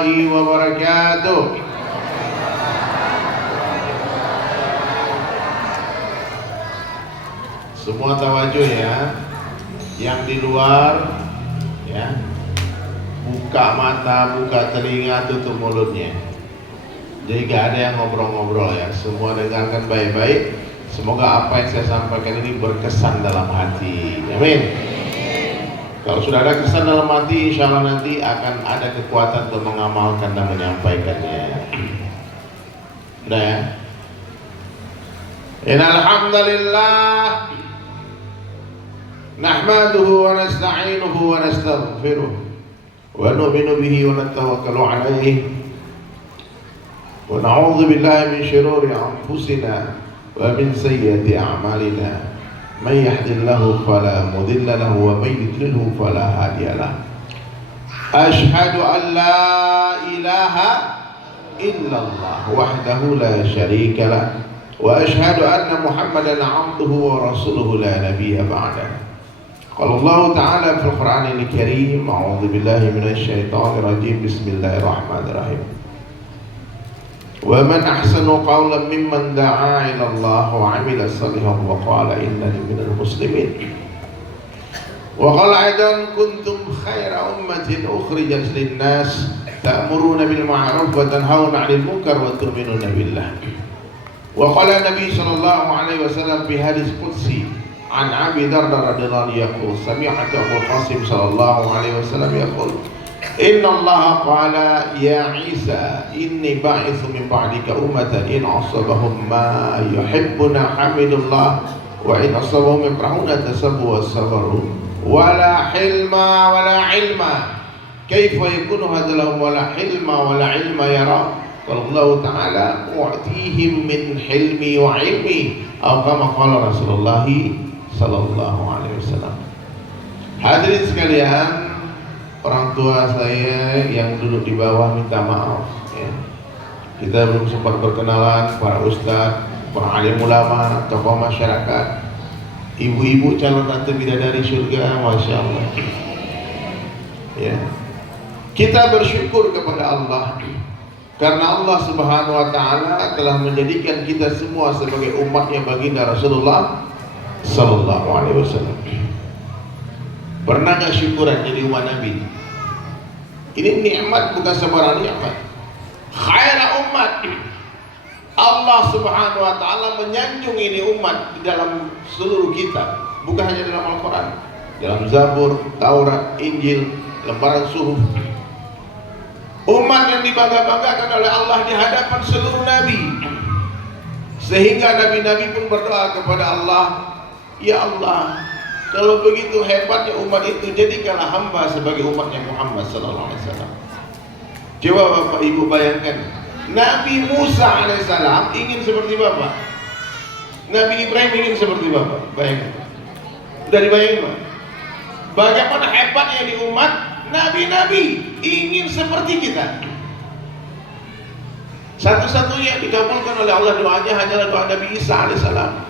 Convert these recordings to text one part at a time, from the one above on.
warahmatullahi wabarakatuh. Semua tawajuh ya. Yang di luar ya, buka mata, buka telinga, tutup mulutnya. Jadi gak ada yang ngobrol-ngobrol ya. Semua dengarkan baik-baik. Semoga apa yang saya sampaikan ini berkesan dalam hati. Amin. Kalau sudah ada kesan dalam hati, insya Allah nanti akan ada kekuatan untuk mengamalkan dan menyampaikannya. Udah ya. Innal hamdalillah nahmaduhu wa nasta'inuhu wa nastaghfiruh wa nu'minu bihi wa natawakkalu alayhi wa na'udzu billahi min shururi anfusina wa min sayyiati a'malina. Man yahdihillahu fala mudilla lahu wa man yudlilhu fala hadiya lahu. Asyhadu an la ilaha illallah wahdahu la syarika lah wa asyhadu anna Muhammadan 'abduhu wa rasuluhu la nabiyya ba'dahu. Qala Allah ta'ala fil Qur'anil Karim, a'udzu billahi minasy syaithanir rajim. Bismillahirrahmanirrahim. Wa man ahsanu qawlan mimman da'a ila Allah wa 'amila shalihan wa qala innani minal muslimin. Wa qala aidan kuntum khaira ummatin ukhrijat lin-nas ta'muruna bil ma'ruf wa tanhauna 'anil munkar wa tu'minuna billah. Wa qala Nabi sallallahu alaihi wasallam fi hadis qudsi an Abi Darda radhiyallahu anhu yaqul sami'tu Abu Qasim sallallahu alaihi wasallam yaqul inna Allah qala ya Isa inni ba'ithu min ba'dika ummatan in asabahum ma yuhibbuna hamidullah wa in asabahum yakrahuna tasabbu wa sabaru wala hilma wala ilma kaifa yakunu hadha lahum wala hilma wala ilma yara. Qala Allah ta'ala mu'tihim min hilmi wa ilmi atau kama qala Rasulullah sallallahu alaihi wasallam. Hadirin sekalian, orang tua saya yang duduk di bawah minta maaf ya. Kita belum sempat berkenalan, para ustadz, para alim ulama, tokoh masyarakat, ibu-ibu calon tante bidadari surga, masya Allah ya. Kita bersyukur kepada Allah karena Allah subhanahu wa ta'ala telah menjadikan kita semua sebagai umatnya baginda Rasulullah sallallahu alaihi wasallam. Pernah gak syukuran jadi umat Nabi? Ini nikmat, bukan sembarang nikmat. Khaira umat. Allah subhanahu wa ta'ala menyanjung ini umat di dalam seluruh kitab, bukan hanya dalam Al-Quran, dalam Zabur, Taurat, Injil, lembaran suhuf. Umat yang dibangga-banggakan oleh Allah di hadapan seluruh nabi, sehingga nabi-nabi pun berdoa kepada Allah, ya Allah, kalau begitu hebatnya umat itu, jadikanlah hamba sebagai umatnya Muhammad sallallahu alaihi wasallam. Coba Bapak Ibu bayangkan, Nabi Musa alaihissalam ingin seperti Bapak, Nabi Ibrahim ingin seperti Bapak. Bayangkan, udah dibayangin Pak? Bagaimana hebatnya di umat, nabi-nabi ingin seperti kita. Satu-satunya yang dikabulkan oleh Allah doanya hanyalah doa Nabi Isa alaihissalam.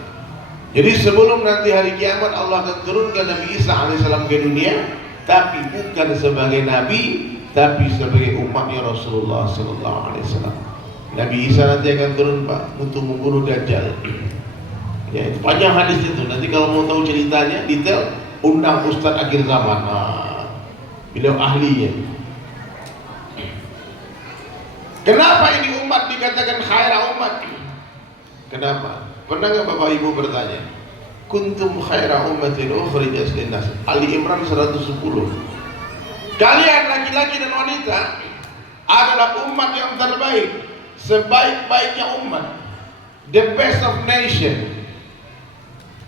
Jadi sebelum nanti hari kiamat Allah akan turunkan Nabi Isa alaihissalam ke dunia, tapi bukan sebagai nabi, tapi sebagai umatnya Rasulullah sallallahu alaihi wasallam. Nabi Isa nanti akan turun Pak untuk membunuh Dajjal. Ya, itu panjang hadis itu. Nanti kalau mau tahu ceritanya detail, undang Ustaz akhir zaman. Beliau ahlinya. Kenapa ini umat dikatakan khaira umat? Kenapa? Pernah nggak Bapak Ibu bertanya? Kuntum khaira ummatin ukhrijat linnas. Ali Imran 110. Kalian laki-laki dan wanita adalah umat yang terbaik, sebaik-baiknya umat, the best of nation.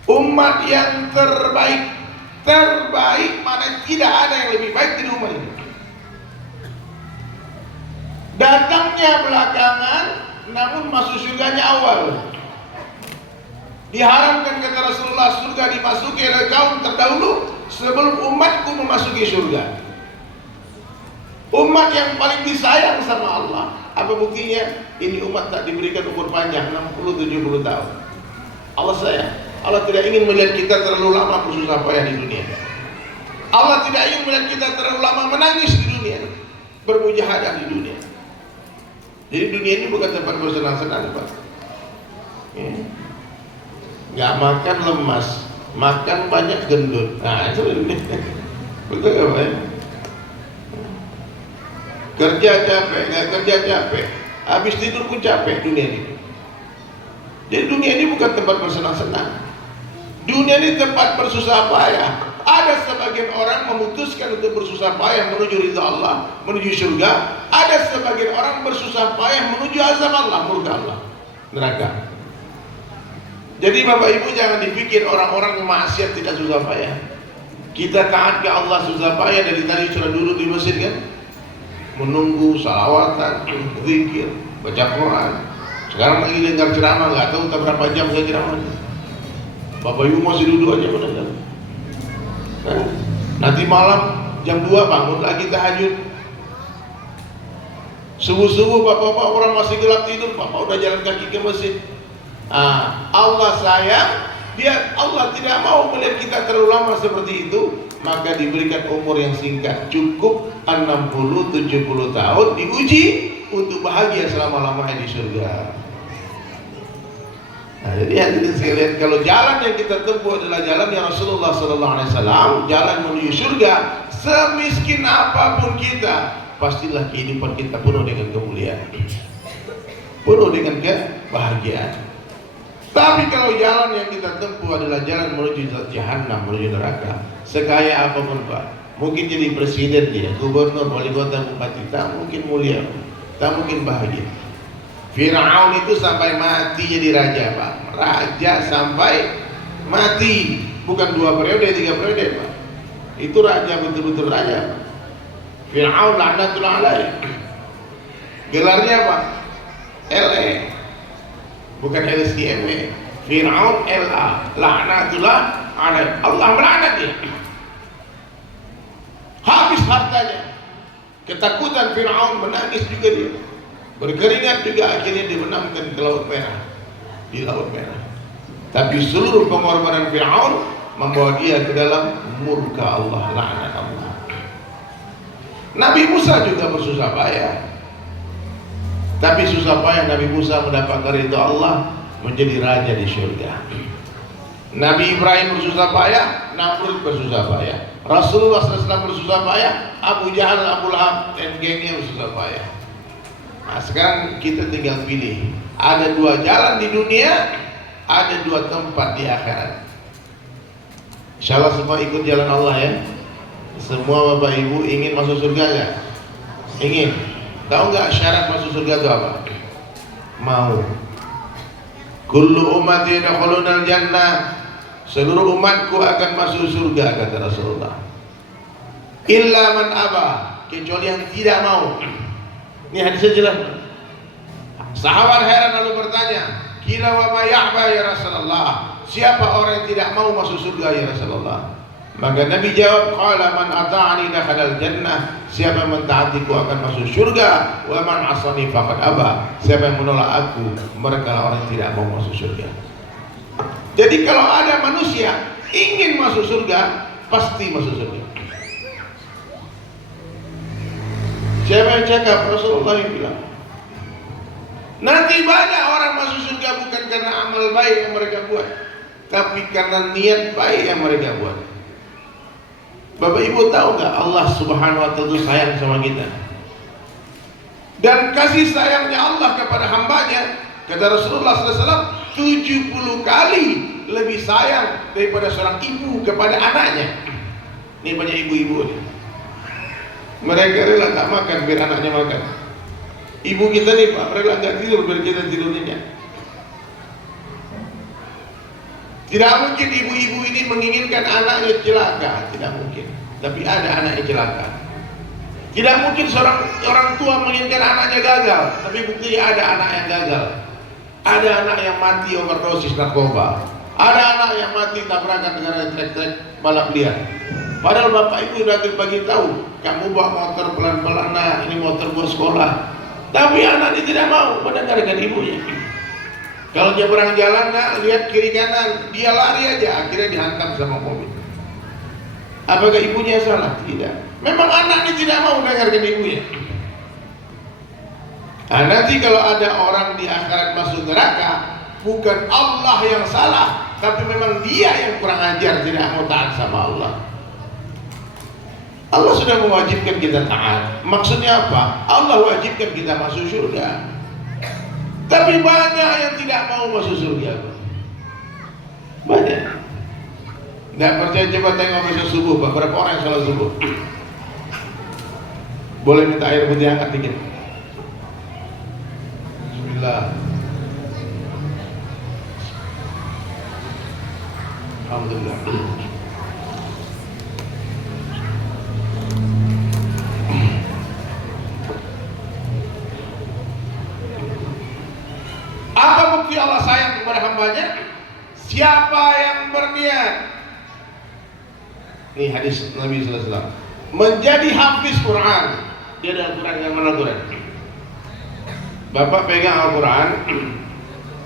Umat yang terbaik, mana tidak ada yang lebih baik dari umat ini. Datangnya belakangan, namun masuk surganya awal. Diharamkan kata Rasulullah, surga dimasuki oleh kaum terdahulu sebelum umatku memasuki surga. Umat yang paling disayang sama Allah. Apa buktinya? Ini umat tak diberikan umur panjang 60-70 tahun. Allah sayang. Allah tidak ingin melihat kita terlalu lama bersusah payah di dunia. Allah tidak ingin melihat kita terlalu lama menangis di dunia. bermujahadah di dunia. Jadi dunia ini bukan tempat bersenang-senang, Pak. Ya. Nggak makan lemas, makan banyak gendut. Nah itu betul ya, Pak? Kerja capek, nggak kerja capek, habis tidur pun capek dunia ini. Jadi dunia ini bukan tempat bersenang-senang. Dunia ini tempat bersusah payah. Ada sebagian orang memutuskan untuk bersusah payah menuju ridha Allah, menuju surga. Ada sebagian orang bersusah payah menuju azab Allah, murka Allah, neraka. Jadi Bapak Ibu jangan dipikir orang-orang maksiat tidak susah payah. Kita taat ke Allah susah payah, dari tadi sudah duduk di masjid kan, menunggu salawatan, zikir, baca Quran. Sekarang lagi dengar ceramah, nggak tahu tak berapa jam saya ceramahnya. Bapak Ibu masih duduk aja benar. Nah, nanti malam jam 2 bangun lagi tahajud. Subuh-subuh bapak-bapak orang masih gelap tidur, bapak udah jalan kaki ke masjid. Allah sayang, Allah tidak mau melihat kita terlalu lama seperti itu, maka diberikan umur yang singkat, cukup 60-70 tahun diuji untuk bahagia selama-lamanya di surga. Nah, jadi hadirin sekalian, kalau jalan yang kita tempuh adalah jalan yang Rasulullah SAW, jalan menuju surga, semiskin apapun kita, pastilah kehidupan kita penuh dengan kemuliaan, penuh dengan kebahagiaan. Tapi kalau jalan yang kita tempuh adalah jalan menuju jahanam, menuju neraka, sekaya apapun Pak, mungkin jadi presiden dia, gubernur, wali kota, bupati, tak mungkin mulia, tak mungkin bahagia. Fir'aun itu sampai mati jadi raja, Pak. Raja sampai mati, bukan 2 periode, 3 periode, Pak. Itu raja, betul-betul raja, Pak. Fir'aun laknatullah alaih. Gelarnya apa? LE, bukan LSDME. Fir'aun LA, laknatullah alaih. Allah melaknat dia. Habis hartanya. Ketakutan Fir'aun, menangis juga dia. Berkeringat juga, akhirnya dibenamkan ke Laut Merah, di Laut Merah. Tapi seluruh pengorbanan Fir'aun membawa dia ke dalam murka Allah, laknat Allah. Nabi Musa juga bersusah payah, tapi susah payah Nabi Musa mendapatkan ridha Allah, menjadi raja di surga. Nabi Ibrahim bersusah payah, Namrud bersusah payah. Rasulullah SAW bersusah payah, Abu Jahal, Abu Lahab dan gengnya bersusah payah. Nah, sekarang kita tinggal pilih. Ada 2 jalan di dunia, ada 2 tempat di akhirat. Insyaallah semua ikut jalan Allah ya. Semua Bapak Ibu ingin masuk surga nggak? Ingin. Tahu nggak syarat masuk surga itu apa? Mau. Kullu ummati yadkhulunal jannah. Seluruh umatku akan masuk surga, kata Rasulullah. Illa man aba, kecuali yang tidak mau. Ini hadisnya jelas. Sahabat heran lalu bertanya, "Qila wa ma ya'ba ya Rasulullah?" Siapa orang yang tidak mau masuk surga ya Rasulullah? Maka Nabi jawab, "Qala man ata'ani dakhalal jannah." Siapa yang mentaatiku akan masuk surga, wa man 'asani faqad aba. Siapa yang menolak aku, mereka orang yang tidak mau masuk surga. Jadi kalau ada manusia ingin masuk surga, pasti masuk surga. Siapa yang cakap? Rasulullah yang bilang. Nanti banyak orang masuk surga bukan karena amal baik yang mereka buat, tapi karena niat baik yang mereka buat. Bapak Ibu tahu nggak, Allah Subhanahu wa Ta'ala itu sayang sama kita. Dan kasih sayangnya Allah kepada hambanya, kata Rasulullah SAW, 70 kali lebih sayang daripada seorang ibu kepada anaknya. Ini banyak ibu-ibu nih. Mereka rela tak makan biar anaknya makan. Ibu kita nih Pak, rela nggak tidur biar kita tidur nyenyak. Tidak mungkin ibu-ibu ini menginginkan anaknya celaka, tidak mungkin. Tapi ada anak yang celaka. Tidak mungkin orang tua menginginkan anaknya gagal, tapi buktinya ada anak yang gagal. Ada anak yang mati overdosis narkoba. Ada anak yang mati tabrakan dengan trek-trek balap liar. Padahal bapak ibu udah pagi tahu, kamu bawa motor pelan-pelan, nah ini motor buat sekolah. Tapi anak ini tidak mau mendengarkan ibunya. Kalau nyebrang jalan, nah, lihat kiri kanan, dia lari aja, akhirnya dihantam sama mobil. Apakah ibunya salah? Tidak. Memang anak ini tidak mau mendengarkan ibunya. Nah, nanti kalau ada orang di akhirat masuk neraka, bukan Allah yang salah, tapi memang dia yang kurang ajar, tidak mau taat sama Allah. Allah sudah mewajibkan kita taat. Maksudnya apa? Allah wajibkan kita masuk surga. Tapi banyak yang tidak mau masuk surga. Banyak. Tidak percaya, coba tengok besok subuh, berapa orang yang salat subuh? Boleh minta air putih hangat dikit? Bismillah. Alhamdulillah. Apa bukti Allah sayang kepada hambanya? Siapa yang berniat, ini hadis Nabi sallallahu alaihi wasallam, menjadi hafiz Quran. Dia ada Al-Quran, yang mana Al-Quran? Bapak pegang Al-Quran,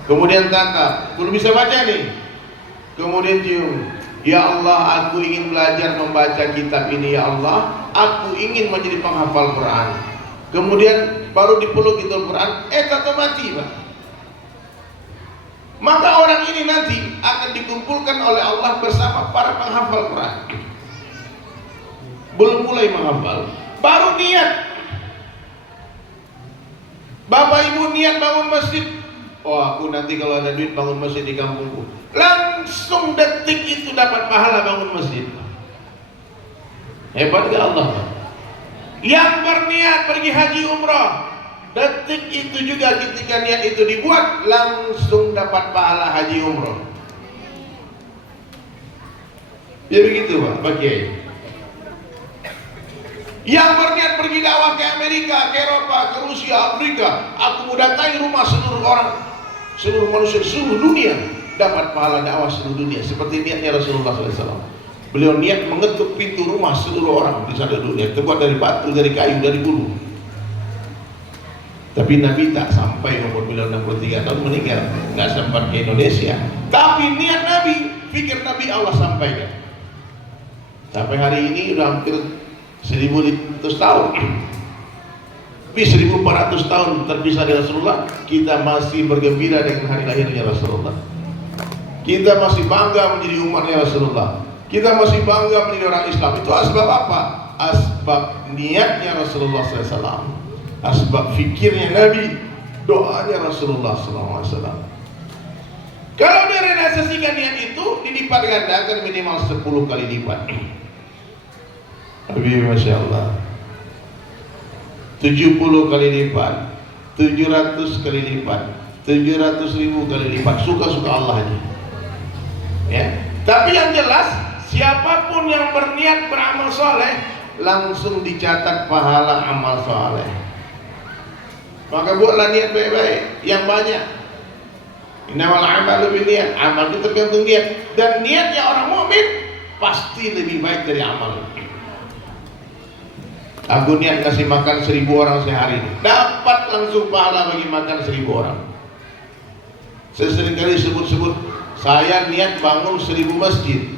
kemudian tatap, belum bisa baca nih, kemudian cium, ya Allah, aku ingin belajar membaca kitab ini, ya Allah, aku ingin menjadi penghafal Quran. Kemudian baru dipeluk itu Al-Quran, atau mati, Pak. Maka orang ini nanti akan dikumpulkan oleh Allah bersama para penghafal Quran. Belum mulai menghafal, baru niat. Bapak ibu niat bangun masjid. Oh, aku nanti kalau ada duit bangun masjid di kampungku. Langsung detik itu dapat pahala bangun masjid. Hebat gak Allah? Yang berniat pergi haji umrah, detik itu juga ketika niat itu dibuat, langsung dapat pahala haji umrah. Ya begitu Pak Kiai. Yang berniat pergi dakwah ke Amerika, ke Eropa, ke Rusia, Afrika, aku mau datangi rumah seluruh orang, seluruh manusia, seluruh dunia, dapat pahala dakwah seluruh dunia. Seperti niatnya Rasulullah SAW. Beliau niat mengetuk pintu rumah seluruh orang di seluruh dunia, terbuat dari batu, dari kayu, dari bulu. Tapi Nabi tak sampai umur beliau 63 tahun meninggal, nggak sempat ke Indonesia. Tapi niat Nabi, pikir Nabi Allah sampaikan. Sampai hari ini udah hampir 1500 tahun, lebih 1400 tahun terpisah dari Rasulullah, kita masih bergembira dengan hari lahirnya Rasulullah. Kita masih bangga menjadi umatnya Rasulullah. Kita masih bangga menjadi orang Islam. Itu asbab apa? Asbab niatnya Rasulullah SAW, asbab fikirnya Nabi, doanya Rasulullah SAW. Kalau direalisasikan niat itu, dilipat gandakan minimal 10 kali lipat. Tapi Masya Allah, 70 kali lipat, 700 kali lipat, 700.000 kali lipat, suka-suka Allah aja. Ya. Tapi yang jelas, siapapun yang berniat beramal soleh, langsung dicatat pahala amal soleh. Maka buatlah niat baik-baik yang banyak. Innamal a'malu binniyat, amal itu tergantung niat, dan niatnya orang mukmin pasti lebih baik dari amal. Aku niat kasih makan 1000 orang sehari, dapat langsung pahala bagi makan 1000 orang. Saya seringkali sebut-sebut, saya niat bangun 1000 masjid,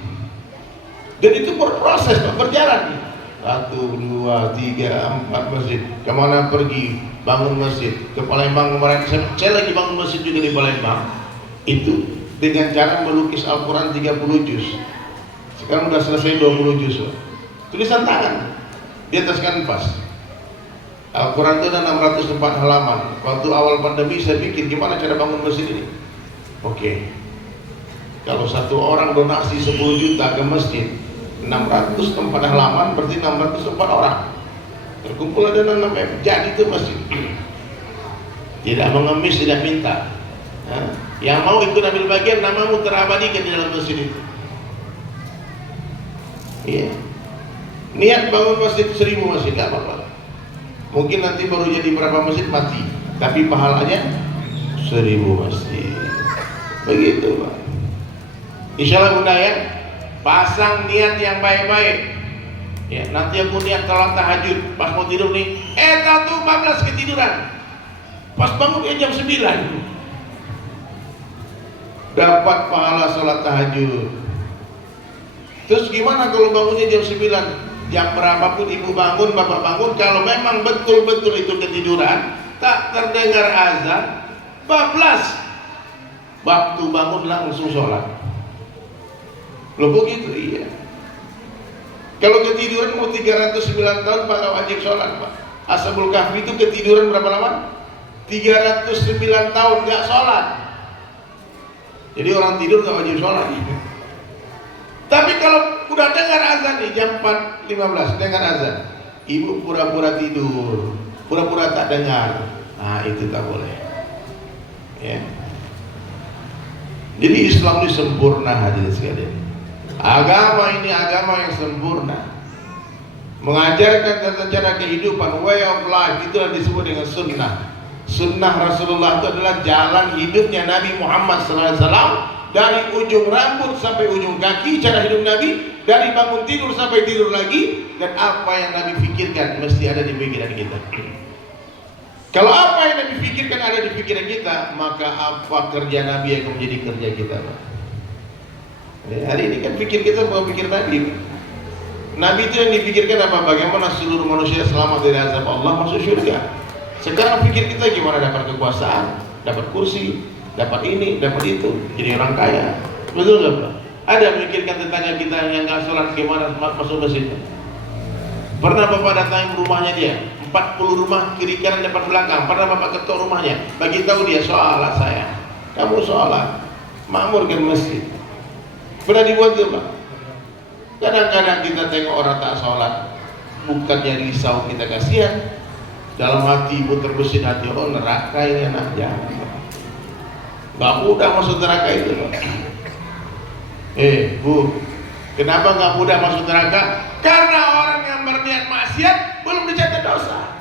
dan itu berproses, berjalan. 1, 2, 3, 4 masjid. Kemana pergi? Bangun masjid. Ke Palembang kemarin, saya lagi bangun masjid juga di Palembang. Itu dengan cara melukis Al-Quran 30 juz. Sekarang udah selesai 20 juz. Tulisan tangan di atas kanvas. Al-Quran itu ada 604 halaman. Waktu awal pandemi saya pikir gimana cara bangun masjid ini. Oke, kalau satu orang donasi 10 juta ke masjid, 600 tempat halaman berarti 604 orang. Terkumpul ada 6 M. Jadi itu masjid. Tidak mengemis, tidak minta. Yang mau ikut ambil bagian, namamu terabadikan di dalam masjid itu. Iya. Niat bangun masjid 1000 masjid, gak apa-apa. Mungkin nanti baru jadi berapa masjid mati, tapi pahalanya 1000 masjid. Begitu Pak. Insya Allah Bunda ya, pasang niat yang baik-baik. Ya, nanti aku niat salat tahajud, pas mau tidur nih, tuh 14 ketiduran. Pas bangun jam 9. Dapat pahala salat tahajud. Terus gimana kalau bangunnya jam 9? Jam berapapun ibu bangun, bapak bangun, kalau memang betul-betul itu ketiduran, tak terdengar azan, bablas. Waktu bangun langsung sholat. Loh begitu? Iya. Kalau ketiduran mau 309 tahun Pak wajib sholat Pak. Ashabul Kahfi itu ketiduran berapa lama? 309 tahun gak sholat. Jadi orang tidur gak wajib sholat. Tapi kalau udah dengar azan nih jam 4.15 dengar azan, ibu pura-pura tidur, pura-pura tak dengar. Nah itu tak boleh. Ya. Jadi Islam ini sempurna hadirin sekalian. Agama ini agama yang sempurna. Mengajarkan tata cara kehidupan, way of life, itu yang disebut dengan sunnah. Sunnah Rasulullah itu adalah jalan hidupnya Nabi Muhammad SAW. Dari ujung rambut sampai ujung kaki cara hidup Nabi, dari bangun tidur sampai tidur lagi, dan apa yang Nabi pikirkan mesti ada di pikiran kita. Kalau apa yang Nabi pikirkan ada di pikiran kita, maka apa kerja Nabi yang menjadi kerja kita. Hari ini kan pikir kita bukan pikir Nabi. Nabi itu yang dipikirkan apa? Bagaimana seluruh manusia selamat dari azab Allah masuk surga. Sekarang pikir kita gimana dapat kekuasaan, dapat kursi, dapat ini, dapat itu, jadi orang kaya. Betul nggak Pak? Ada memikirkan tetangga kita yang nggak sholat gimana masuk masjid? Pernah Bapak datang ke rumahnya dia, 40 rumah kiri kanan depan belakang. Pernah Bapak ketok rumahnya, bagi tahu dia sholat saya. Kamu sholat, makmurkan masjid. Pernah dibuat itu Pak? Kadang-kadang kita tengok orang tak sholat, bukannya risau kita kasihan, dalam hati ibu terbesit hati, oh neraka ini anak jangan. Gak mudah masuk neraka itu Pak. Bu, kenapa gak mudah masuk neraka? Karena orang yang berniat maksiat belum dicatat dosa.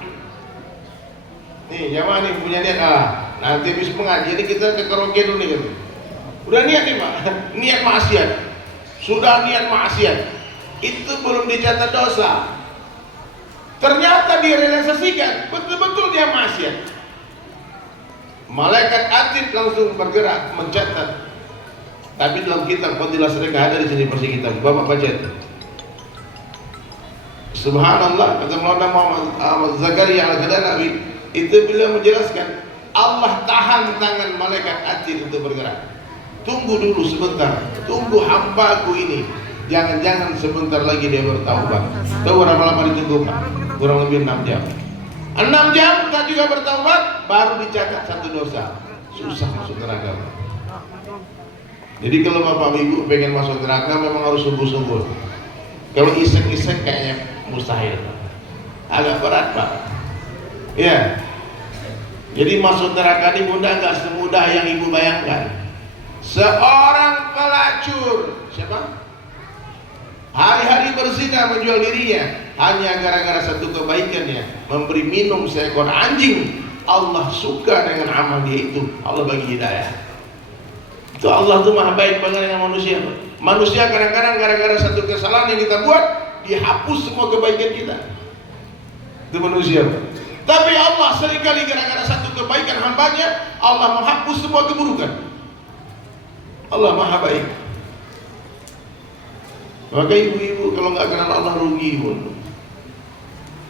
Nih jamaah nih punya niat, nanti habis mengaji ini kita ke karaoke dulu nih gitu. Udah niat nih Pak, niat maksiat. Sudah niat maksiat, itu belum dicatat dosa. Ternyata direalisasikan, betul-betul dia maksiat. Malaikat atid langsung bergerak mencatat. Tapi dalam kitab Fadilah Sedekah ada di sini versi kitab. Bapak baca itu. Subhanallah, kata Maulana Muhammad Zakaria Al-Ghazali itu beliau menjelaskan Allah tahan tangan malaikat atid untuk bergerak. Tunggu dulu sebentar, tunggu hambaku ini. Jangan-jangan sebentar lagi dia bertaubat. Tahu berapa lama ditunggu Pak? Kurang lebih 6 jam. 6 jam tak juga bertaubat, baru dicatat satu dosa. Susah masuk neraka. Jadi kalau Bapak Ibu pengen masuk neraka memang harus sungguh-sungguh. Kalau iseng-iseng kayaknya mustahil. Agak berat Pak. Ya. Jadi masuk neraka ini Bunda nggak semudah yang Ibu bayangkan. Seorang pelacur, siapa? Hari-hari berzina menjual dirinya hanya gara-gara satu kebaikannya, memberi minum seekor anjing. Allah suka dengan amal dia itu. Allah bagi hidayah. Itu Allah tuh maha baik banget dengan manusia. Manusia kadang-kadang gara-gara satu kesalahan yang kita buat, dihapus semua kebaikan kita. Itu manusia. Tapi Allah seringkali gara-gara satu kebaikan hambanya, Allah menghapus semua keburukan. Allah maha baik. Maka ibu-ibu kalau nggak kenal Allah rugi pun.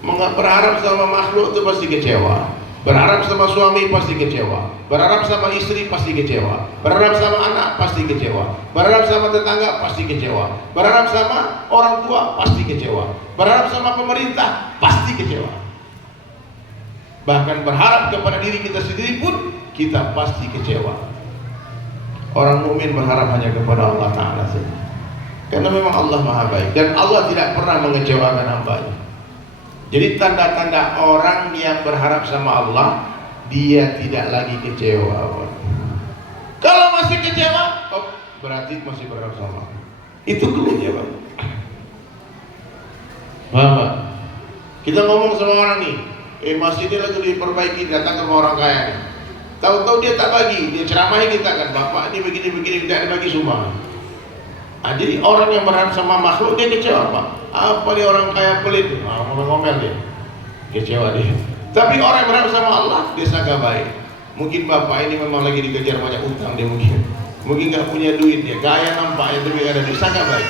Berharap sama makhluk itu pasti kecewa. Berharap sama suami pasti kecewa. Berharap sama istri pasti kecewa. Berharap sama anak pasti kecewa. Berharap sama tetangga pasti kecewa. Berharap sama orang tua pasti kecewa. Berharap sama pemerintah pasti kecewa. Bahkan berharap kepada diri kita sendiri pun kita pasti kecewa. Orang mukmin berharap hanya kepada Allah Ta'ala saja. Karena memang Allah maha baik dan Allah tidak pernah mengecewakan hambanya. Jadi tanda-tanda orang yang berharap sama Allah, dia tidak lagi kecewa. Kalau masih kecewa, berarti masih berharap sama Allah. Itu clue-nya Pak. Paham Pak? Kita ngomong sama orang nih, masjidnya lagi diperbaiki, datang ke rumah orang kaya nih. Tahu-tahu dia tak bagi, dia ceramahi kita kan, Bapak ini begini-begini tidak dibagi sumbangan. Nah, jadi orang yang berharap sama makhluk dia kecewa Pak. Apa dia orang kaya pelit? Ngomel-ngomel dia, kecewa dia. Tapi orang yang berharap sama Allah dia sangka baik. Mungkin Bapak ini memang lagi dikejar banyak utang dia mungkin nggak punya duit dia, gaya nampaknya tapi ada dia sangka baik.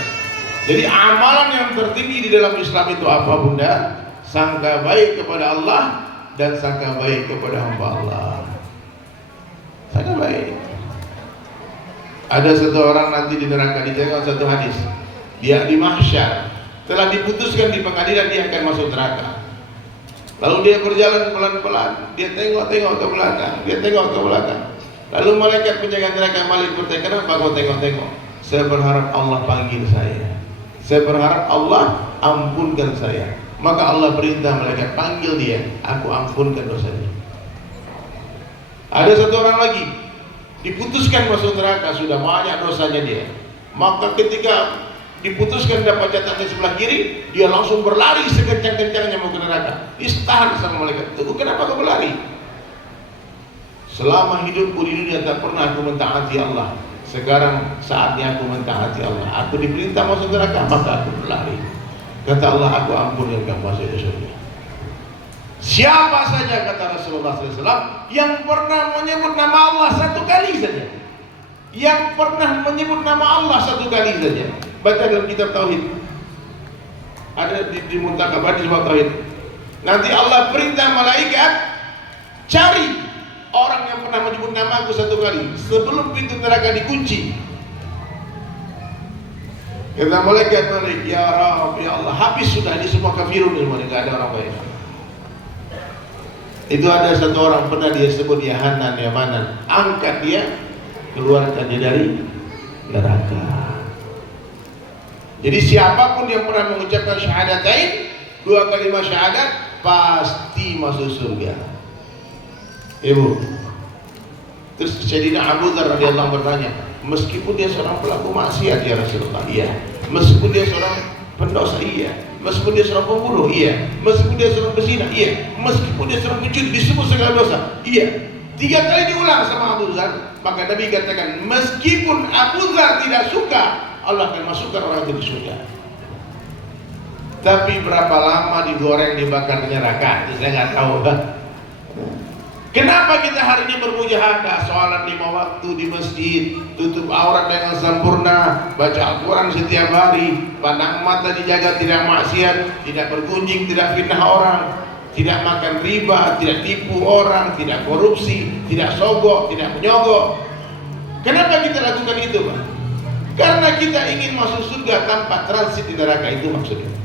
Jadi amalan yang tertinggi di dalam Islam itu apa Bunda? Sangka baik kepada Allah dan sangka baik kepada hamba Allah. Sangka baik. Ada satu orang nanti di neraka, ditengok satu hadis. Dia di mahsyar, telah diputuskan di pengadilan dia akan masuk neraka. Lalu dia berjalan pelan-pelan, dia tengok-tengok ke belakang, dia tengok ke belakang. Lalu malaikat penjaga neraka balik bertanya, kenapa kau tengok-tengok? Saya berharap Allah panggil saya. Saya berharap Allah ampunkan saya. Maka Allah perintah malaikat, panggil dia, aku ampunkan dosanya. Ada satu orang lagi diputuskan masuk neraka, sudah banyak dosanya dia. Maka ketika diputuskan dapat catatan sebelah kiri, dia langsung berlari sekencang-kencangnya mau ke neraka. Ditahan sama malaikat. Tunggu, kenapa kau berlari? Selama hidupku di dunia tak pernah aku mentaati Allah. Sekarang saatnya aku mentaati Allah. Aku diperintah masuk neraka, maka aku berlari. Kata Allah, aku ampunkan kamu masuk ke surga. Siapa saja, kata Rasulullah SAW, yang pernah menyebut nama Allah satu kali saja, yang pernah menyebut nama Allah satu kali saja, baca dalam kitab Tauhid, ada di Muntakab di sebuah Tauhid. Nanti Allah perintah malaikat, cari orang yang pernah menyebut nama aku satu kali sebelum pintu neraka dikunci. Kata malaikat, ya Rabb, ya Allah, habis sudah, ini semua kafirun, tidak ada orang baik. Itu ada satu orang pernah dia sebut ya Hanan, ya Manan, angkat dia, keluarkan dia dari neraka. Jadi siapapun yang pernah mengucapkan syahadatain, dua kalimat syahadat, pasti masuk surga. Ibu. Terus Sayyidina Abu Dzar radhiyallahu anhu bertanya, meskipun dia seorang pelaku maksiat ya Rasulullah, iya. Meskipun dia seorang pendosa, iya. Meskipun dia seorang pembunuh, iya. Meskipun dia seorang pezina, iya. Meskipun dia seorang pencuri, disebut segala dosa, iya. 3 kali diulang sama Abu Dzar. Maka Nabi katakan, meskipun Abu Dzar tidak suka, Allah akan masukkan orang itu di surga. Tapi berapa lama digoreng, dibakar di neraka, itu saya nggak tahu. Kenapa kita hari ini bermujahadah, sholat 5 waktu di masjid, tutup aurat dengan sempurna, baca Al-Quran setiap hari, pandang mata dijaga tidak maksiat, tidak bergunjing, tidak fitnah orang, tidak makan riba, tidak tipu orang, tidak korupsi, tidak sogok, tidak menyogok. Kenapa kita lakukan itu, Pak? Karena kita ingin masuk surga tanpa transit di neraka, itu maksudnya.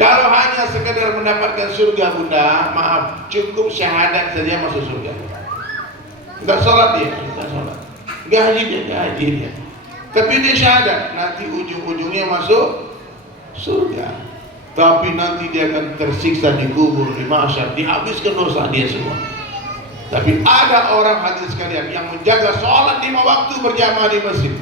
Kalau hanya sekedar mendapatkan surga, Bunda, maaf, cukup syahadat saja masuk surga. Enggak sholat dia, enggak sholat. Enggak haji dia, enggak haji dia. Tapi dia syahadat, nanti ujung-ujungnya masuk surga. Tapi nanti dia akan tersiksa di kubur, di mahsyar, dihabiskan dosa dia semua. Tapi ada orang hadirin sekalian yang menjaga sholat 5 waktu berjamaah di masjid.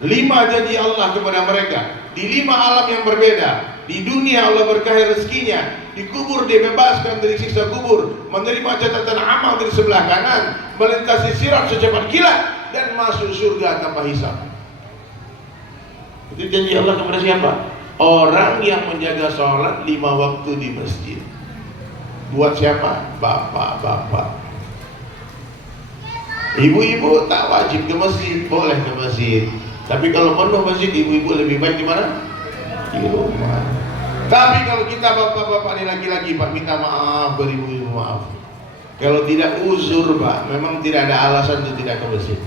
5 janji Allah kepada mereka di 5 alam yang berbeda. Di dunia Allah berkahi rezekinya, di kubur dia bebaskan dari siksa kubur, menerima catatan amal dari sebelah kanan, melintasi sirat secepat kilat, dan masuk surga tanpa hisab. Itu janji Allah kepada siapa? Orang yang menjaga sholat 5 waktu di masjid. Buat siapa? Bapak-bapak. Ibu-ibu tak wajib ke masjid, boleh ke masjid. Tapi kalau penuh masjid, ibu-ibu lebih baik di mana? Di rumah. Tapi kalau kita bapak-bapak ini laki-laki, Pak, minta maaf beribu-ibu, maaf. Kalau tidak uzur, Pak, memang tidak ada alasan untuk tidak ke masjid.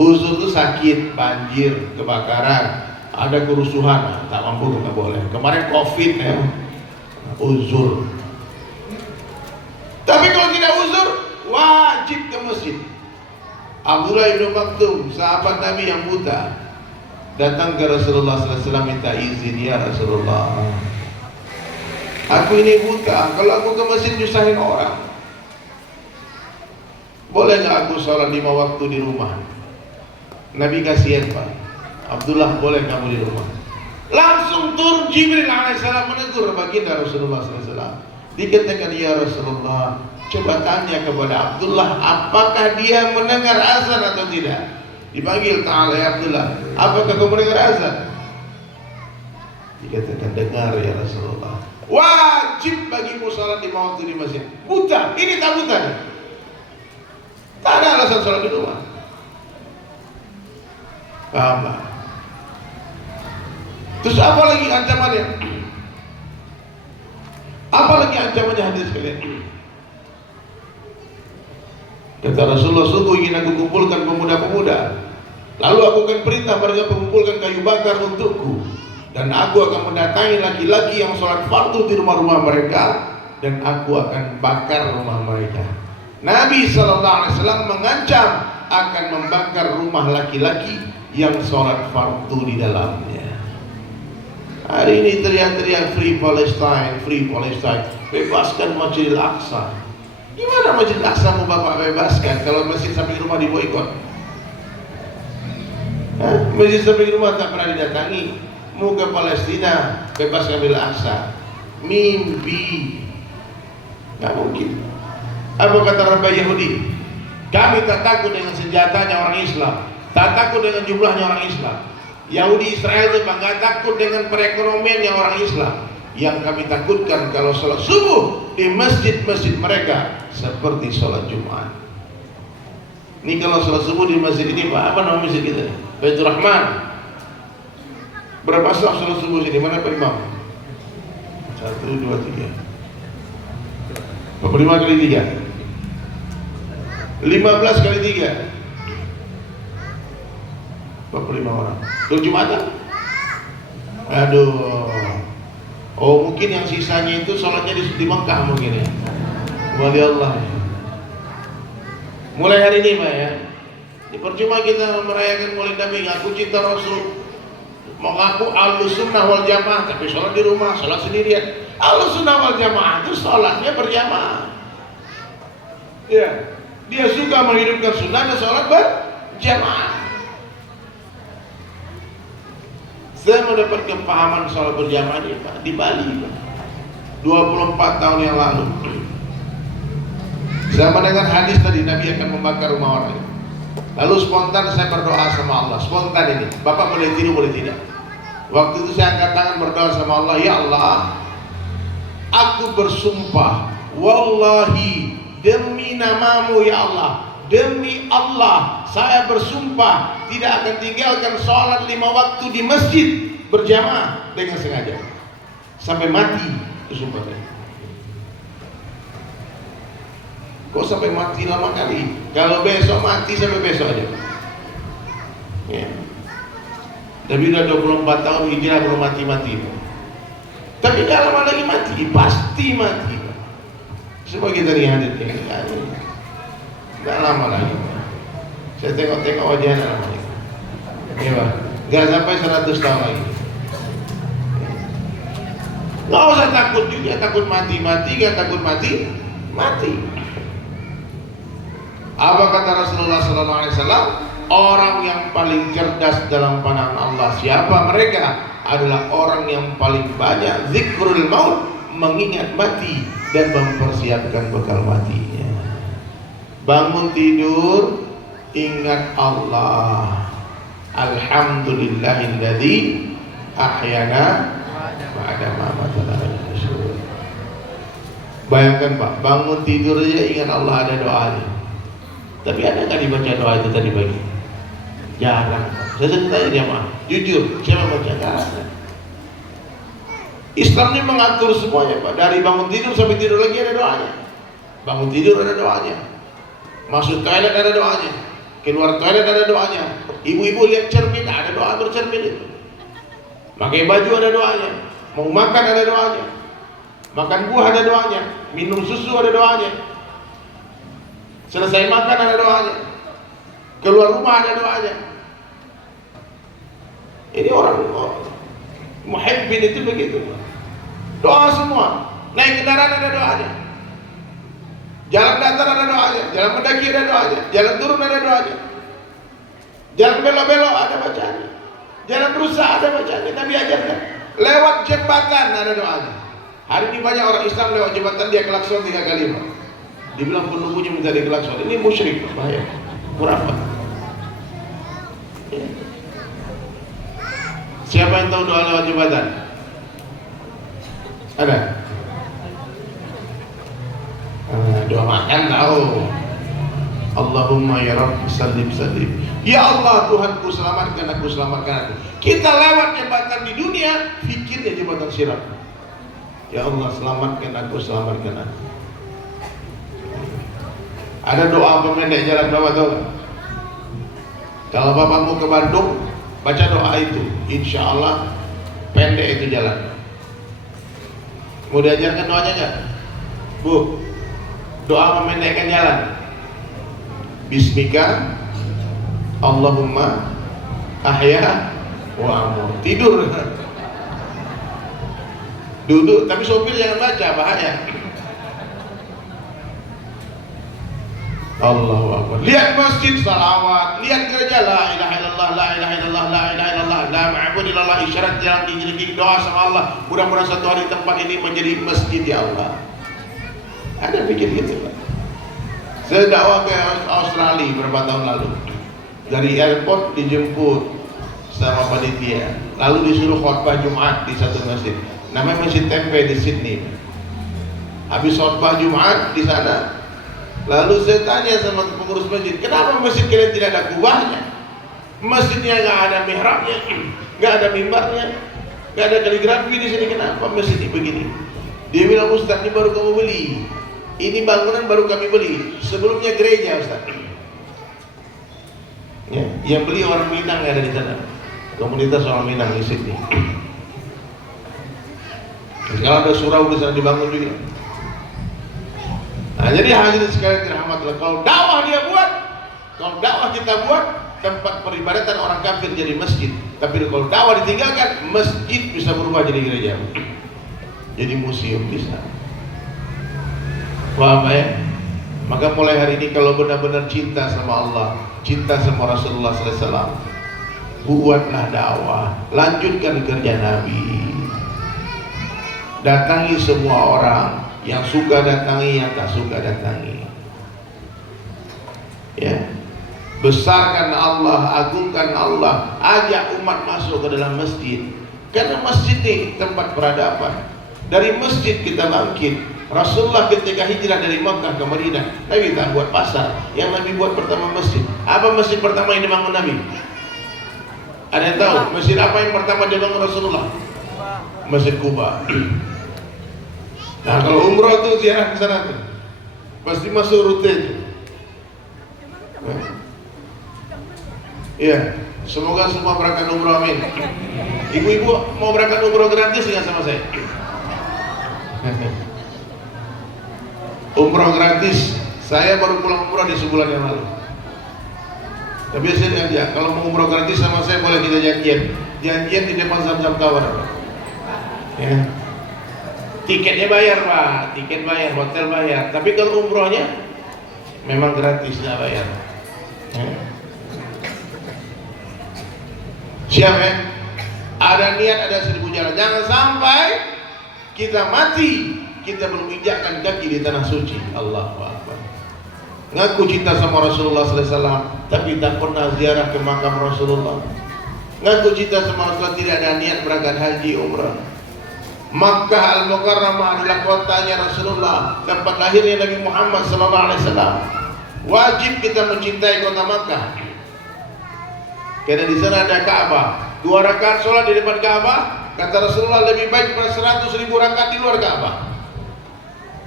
Uzur itu sakit, banjir, kebakaran, ada kerusuhan, tak mampu, nggak boleh. Kemarin COVID ya, uzur. Tapi kalau tidak uzur, wajib ke masjid. Abdullah bin Maktum, sahabat Nabi yang buta, datang ke Rasulullah SAW minta izin, ya Rasulullah, aku ini buta, kalau aku ke masjid nyusahin orang, boleh nggak aku sholat 5 waktu di rumah? Nabi kasihan, Pak. Abdullah, boleh kamu di rumah. Langsung turun Jibril alaihissalam menegur baginda Rasulullah SAW. Dikatakan, ya Rasulullah, coba tanya kepada Abdullah, apakah dia mendengar azan atau tidak? Dipanggil, ta'ala ya Abdullah, apakah kau mendengar azan? Dikatakan, dengar ya Rasulullah. Wajib bagimu salat 5 waktu di masjid. Buta, ini tak buta nih. Tak ada alasan salat di rumah. Paham lah. Terus apa lagi ancamannya? Apalagi ancamannya hadis sekalian. Kata Rasulullah, sungguh ingin aku kumpulkan pemuda-pemuda, lalu aku akan perintah mereka mengumpulkan kayu bakar untukku, dan aku akan mendatangi laki-laki yang sholat fardu di rumah-rumah mereka, dan aku akan bakar rumah mereka. Nabi SAW mengancam akan membakar rumah laki-laki yang sholat fardu di dalamnya. Hari ini teriak-teriak Free Palestine, Free Palestine, bebaskan Masjidil Aqsa. Gimana Masjidil Aqsa mau Bapak bebaskan kalau masjid samping rumah diboikot? Masjid samping rumah tak pernah didatangi. Mau ke Palestina, bebaskan Masjidil Aqsa. Mimpi. Gak mungkin. Apa kata Rabbah Yahudi? Kami tak takut dengan senjatanya orang Islam, tak takut dengan jumlahnya orang Islam. Yahudi Israel itu gak takut dengan perekonomiannya orang Islam. Yang kami takutkan kalau sholat subuh di masjid-masjid mereka seperti sholat Jumat. Ini kalau sholat subuh di masjid ini Pak, apa nama masjid kita? Baitur Rahman. Berapa sah sholat subuh sini? Mana Pak Imam? 1, 2, 3. Berapa 5 kali 3? 15 kali 3. 25 orang. Kalau Jumatan? Aduh. Oh mungkin yang sisanya itu sholatnya di Mekah mungkin ya. Wali Allah. Mulai hari ini Pak ya. Percuma kita merayakan Maulid Nabi, ngaku cinta Rasul, mengaku Ahlus Sunnah wal Jamaah, tapi sholat di rumah, sholat sendirian. Ahlus Sunnah wal Jamaah itu sholatnya berjamaah. Ya, dia suka menghidupkan sunnah dan sholat berjamaah. Saya mendapat kepahaman sholat berjamaah ini Pak, di Bali Pak, 24 tahun yang lalu. Saya mendengar hadis tadi Nabi akan membakar rumah orang. Lalu spontan saya berdoa sama Allah. Spontan ini, Bapak boleh tiru boleh tidak. Waktu itu saya angkat tangan berdoa sama Allah, ya Allah, aku bersumpah, wallahi, demi namamu ya Allah, demi Allah, saya bersumpah tidak akan tinggalkan sholat 5 waktu di masjid berjamaah dengan sengaja sampai mati. Itu sumpahnya. Kok sampai mati lama kali? Kalau besok mati sampai besok aja. Ya. Tapi udah 24 tahun hijrah belum mati-mati. Tapi gak lama lagi mati, pasti mati. Semua kita lihat ini, gak lama lagi. Saya tengok-tengok wajahnya namanya. Iya, gak sampai 100 tahun lagi. Gak usah takut juga, takut mati-mati, gak takut mati. Apa kata Rasulullah SAW? Orang yang paling cerdas dalam pandangan Allah siapa mereka? Adalah orang yang paling banyak zikrul maut, mengingat mati dan mempersiapkan bekal matinya. Bangun tidur, ingat Allah. Alhamdulillahilladzi ahyana ba'da ma amatana. Bayangkan Pak, bangun tidur aja ingat Allah, ada doanya. Tapi ada nggak dibaca doa itu tadi pagi? Jarang. Saya tanya dia Pak, jujur, siapa baca? Nggak ada. Islam ini mengatur semuanya Pak. Dari bangun tidur sampai tidur lagi ada doanya. Bangun tidur ada doanya. Masuk toilet ada doanya. Keluar toilet ada doanya. Ibu-ibu lihat cermin, ada doa bercermin itu. Pakai baju ada doanya. Mau makan ada doanya. Makan buah ada doanya. Minum susu ada doanya. Selesai makan ada doanya. Keluar rumah ada doanya. Ini orang muhibbin itu begitu. Doa semua. Naik kendaraan ada doanya. Jalan datar ada doanya. Jalan mendaki ada doanya. Jalan turun ada doanya. Jalan belok-belok ada bacaannya. Jalan berusaha ada bacaannya. Nabi ajarkan. Lewat jembatan ada doanya. Hari ini banyak orang Islam lewat jembatan dia klakson 3 kali Pak. Dibilang penunggunya minta dikelakson. Ini musyrik, bahaya. Khurafat. Ya. Siapa yang tahu doa lewat jembatan? Ada? Doa makan tahu. Allahumma ya Rabb sallim. Ya Allah Tuhanku selamatkan aku. Kita lewat jembatan di dunia, fikirnya jembatan sirat. Ya Allah, selamatkan aku, selamatkan aku. Ada doa pemendek jalan Bapak tahu gak? Kalau Bapak mau ke Bandung, baca doa itu, insya Allah pendek itu jalan. Mau diajarkan doanya nggak, Bu? Doa memendekkan jalan. Bismika Allahumma ahya wa amut. Tidur, duduk, tapi sopir jangan baca, bahaya. Allahu Akbar. Lihat masjid salawat, lihat gereja la ilaha illallah, la ilaha illallah, la ilaha illallah, la ma'budu illallah, isyarat jalan gigi doa sama Allah. Mudah-mudahan satu hari tempat ini menjadi masjid ya Allah. Ada pikir gitu Pak. Saya dakwah ke Australia beberapa tahun lalu. Dari airport dijemput sama panitia, lalu disuruh khotbah Jumat di satu masjid. Namanya Masjid Tempe di Sydney. Habis khotbah Jumat di sana, lalu saya tanya sama pengurus masjid, kenapa masjid kalian tidak ada kubahnya? Masjidnya nggak ada mihrabnya, nggak ada mimbarnya, nggak ada kaligrafi di sini. Kenapa masjid ini begini? Dia bilang, Ustaz, ini baru kamu beli. Ini bangunan baru kami beli. Sebelumnya gereja, Ustaz. Ya, yang beli orang Minang yang ada di sana. Komunitas orang Minang di Sydney. Kalau ada surau di sana dibangun juga. Nah, jadi hadirin sekalian dirahmatullah, kalau dakwah dia buat, kalau dakwah kita buat, tempat peribadatan orang kafir jadi masjid. Tapi kalau dakwah ditinggalkan, masjid bisa berubah jadi gereja, jadi museum bisa. Paham ya? Maka mulai hari ini kalau benar-benar cinta sama Allah, cinta sama Rasulullah SAW, buatlah dakwah, lanjutkan kerja Nabi, datangi semua orang. Yang suka datangi, yang tak suka datangi. Ya, besarkan Allah, agungkan Allah, ajak umat masuk ke dalam masjid. Karena masjid ini tempat peradaban. Dari masjid kita bangkit. Rasulullah ketika hijrah dari Makkah ke Madinah, Nabi tak buat pasar. Yang Nabi buat pertama masjid. Apa masjid pertama yang dibangun Nabi? Ada yang tahu? Masjid apa yang pertama dibangun Rasulullah? Masjid Kuba. Nah, kalau umroh tuh ziarah ke sana tuh pasti masuk rute itu. Iya, semoga semua berangkat umroh, amin. Ibu-ibu mau berangkat umroh gratis nggak sama saya? Umroh gratis. Saya baru pulang umroh di sebulan yang lalu. Tapi saya aja, kalau mau umroh gratis sama saya boleh kita janjian di depan Zam-Zam Tower. Ya. Tiketnya bayar Pak, tiket bayar, hotel bayar. Tapi kalau umrohnya memang gratis, nggak bayar. Siap ya? Ada niat, ada 1000 jalan. Jangan sampai kita mati, kita belum injakkan kaki di tanah suci. Allahu Akbar. Ngaku cinta sama Rasulullah SAW, tapi tak pernah ziarah ke makam Rasulullah. Ngaku cinta sama Rasulullah, tidak ada niat berangkat haji umrah. Makkah Al-Mukarramah adalah kotanya Rasulullah, tempat lahirnya Nabi Muhammad SAW. Wajib kita mencintai kota Makkah, karena di sana ada Ka'bah. 2 rakaat sholat di depan Ka'bah, kata Rasulullah, lebih baik pada 100.000 rakaat di luar Ka'bah.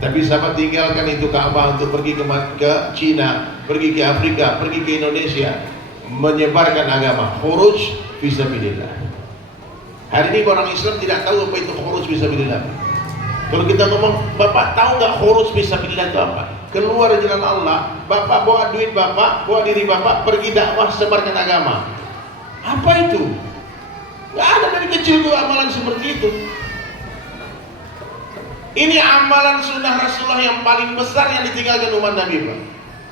Tapi sahabat tinggalkan itu Ka'bah untuk pergi ke Cina, pergi ke Afrika, pergi ke Indonesia, menyebarkan agama. Khuruj fisabilillah. Hari ini orang Islam tidak tahu apa itu khuruj fisabilillah. Kalau kita ngomong, Bapak tahu nggak khuruj fisabilillah itu apa? Keluar jalan Allah. Bapak bawa duit Bapak, bawa diri Bapak, pergi dakwah, sebarkan agama. Apa itu? Nggak ada dari kecil tuh amalan seperti itu. Ini amalan sunnah Rasulullah yang paling besar yang ditinggalkan umat Nabi, Pak.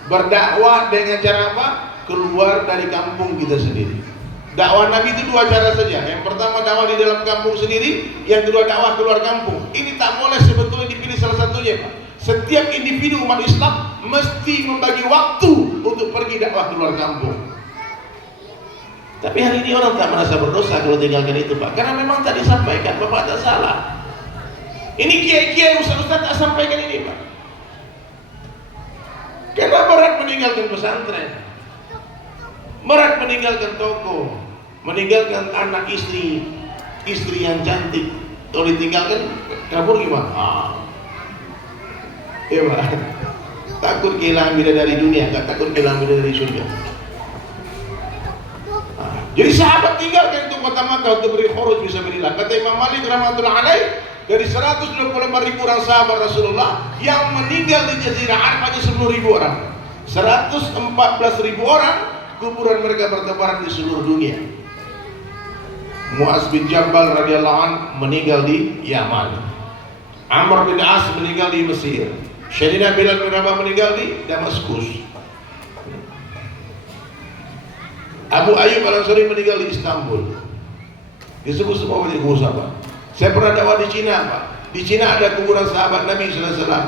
Berdakwah dengan cara apa? Keluar dari kampung kita sendiri. Dakwah Nabi itu 2 cara saja. Yang pertama dakwah di dalam kampung sendiri, yang kedua dakwah keluar kampung. Ini tak boleh sebetulnya dipilih salah satunya, Pak. Setiap individu umat Islam mesti membagi waktu untuk pergi dakwah keluar kampung. Tapi hari ini orang tak merasa berdosa kalau tinggalkan itu, Pak. Karena memang tak disampaikan, Bapak tak salah. Ini kiai-kiai, ustaz-ustaz tak sampaikan ini, Pak. Karena berat meninggalkan pesantren, berat meninggalkan toko, meninggalkan anak istri yang cantik. Kalau ditinggalkan Kabur gimana? Iya Pak. Takut kehilangan bidadari dunia, nggak takut kehilangan bidadari surga. Jadi sahabat tinggalkan itu kota Makkah untuk beri khuruj fisabilillah. Kata Imam Malik rahmatullah alaih, dari 124.000 orang sahabat Rasulullah yang meninggal di Jazirah Arab hanya 10.000 orang. 114.000 orang kuburan mereka bertebaran di seluruh dunia. Muaz bin Jabal radhiyallahu an meninggal di Yaman. Amr bin As meninggal di Mesir. Sayyidina Bilal bin Rabah meninggal di Damaskus. Abu Ayyub al-Ansari meninggal di Istanbul. Disebut semua menjadi kubur sahabat. Saya pernah dakwah di Cina, Pak. Di Cina ada kuburan sahabat Nabi sallallahu alaihi wasallam.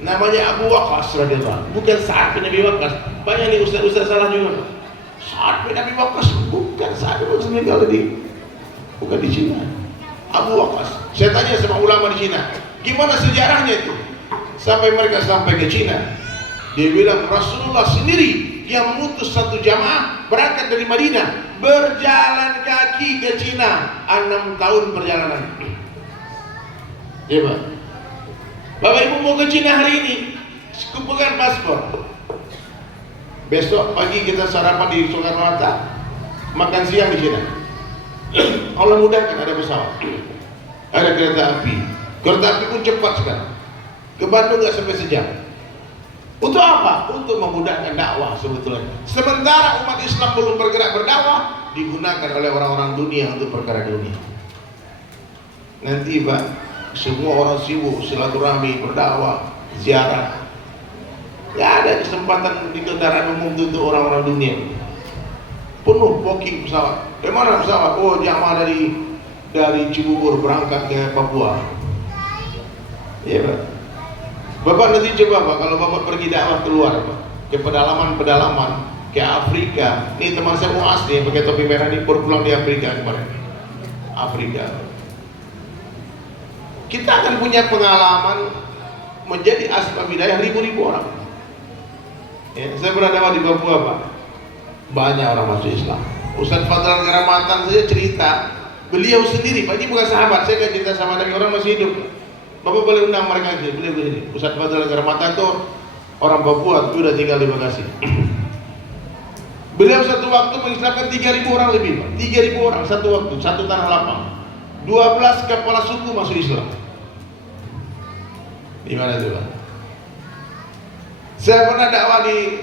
Namanya Abu Waqqas radhiyallahu, bukan Sa'ad bin Abi Waqqas. Banyak nih ustaz-ustaz salah juga. Sa'ad bin Abi Waqqas bukan Sa'ad bin Abi Waqqas meninggal bukan di Cina. Abu Waqqas. Saya tanya sama ulama di Cina, gimana sejarahnya itu? Sampai mereka sampai ke Cina. Dia bilang Rasulullah sendiri yang mengutus satu jamaah berangkat dari Madinah berjalan kaki ke Cina 6 tahun perjalanan. Iya Pak. Bapak Ibu mau ke Cina hari ini, kumpulkan paspor. Besok pagi kita sarapan di Soekarno-Hatta, makan siang di Cina. Allah mudahkan, ada pesawat, ada kereta api. Kereta api pun cepat sekarang. Ke Bandung nggak sampai sejam. Untuk apa? Untuk memudahkan dakwah sebetulnya. Sementara umat Islam belum bergerak berdakwah, digunakan oleh orang-orang dunia untuk perkara dunia. Nanti Pak, semua orang sibuk silaturahmi, berdakwah, ziarah. Gak ada kesempatan di kendaraan umum untuk orang-orang dunia. Penuh booking pesawat. Kemana pesawat? Oh, jamaah dari Cibubur berangkat ke Papua. Iya Pak. Bapak nanti coba Pak, kalau Bapak pergi dakwah keluar Pak, ke pedalaman-pedalaman, ke Afrika. Nih teman saya Muaz nih, pakai topi merah nih, baru pulang di Afrika kemarin. Afrika. Kita akan punya pengalaman menjadi asbab hidayah ribu-ribu orang. Ya, saya pernah dakwah di Papua Pak, banyak orang masuk Islam. Ustaz Fadlan Karamatan saja cerita, beliau sendiri, Pak, ini bukan sahabat, saya kan cerita sama Nabi, orang masih hidup. Bapak boleh undang mereka aja, beliau begini. Ustaz Fadlan Karamatan itu orang Papua, tapi udah tinggal di Bekasi. Beliau satu waktu mengislamkan 3.000 orang lebih, Pak. 3.000 orang satu waktu, satu tanah lapang. 12 kepala suku masuk Islam. Gimana itu Pak? Saya pernah dakwah di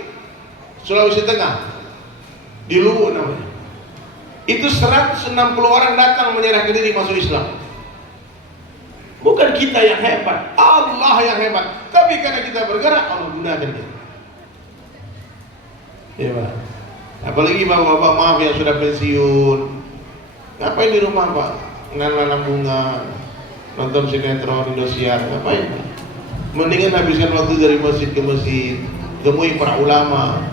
Sulawesi Tengah, di Luwu namanya. Itu 160 orang datang menyerahkan diri masuk Islam. Bukan kita yang hebat, Allah yang hebat. Tapi karena kita bergerak, Allah gunakan kita. Iya Pak. Apalagi bapak-bapak maaf yang sudah pensiun, ngapain di rumah Pak? Nanam bunga, nonton sinetron Indosiar, ngapain Pak? Mendingan habiskan waktu dari masjid ke masjid, temui para ulama.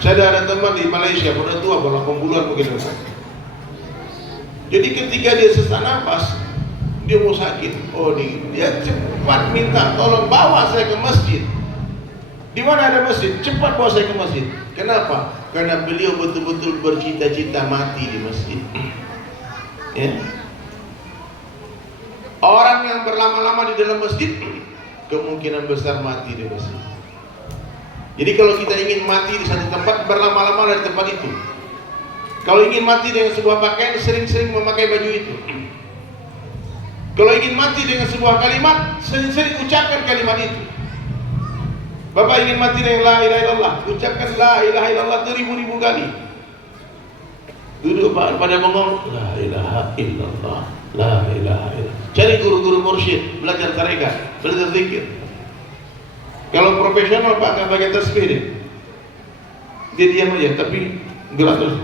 Saya ada teman di Malaysia, udah tua, 80-an mungkin. Jadi ketika dia sesak nafas, dia mau sakit, dia cepat minta tolong bawa saya ke masjid. Di mana ada masjid? Cepat bawa saya ke masjid. Kenapa? Karena beliau betul-betul bercita-cita mati di masjid. Ya. Orang yang berlama-lama di dalam masjid kemungkinan besar mati di masjid. Jadi kalau kita ingin mati di satu tempat, berlama-lama dari tempat itu. Kalau ingin mati dengan sebuah pakaian, sering-sering memakai baju itu. Kalau ingin mati dengan sebuah kalimat, sering-sering ucapkan kalimat itu. Bapak ingin mati dengan la ilaha illallah, ucapkan la ilaha illallah 1000 kali. Duduk pada bengong, la ilaha illallah, la ilaha illallah. Cari guru-guru mursyid, belajar tarekat, belajar zikir. Kalau profesional Pak nggak pakai tasbih deh. Dia diam aja, tapi gerak terus.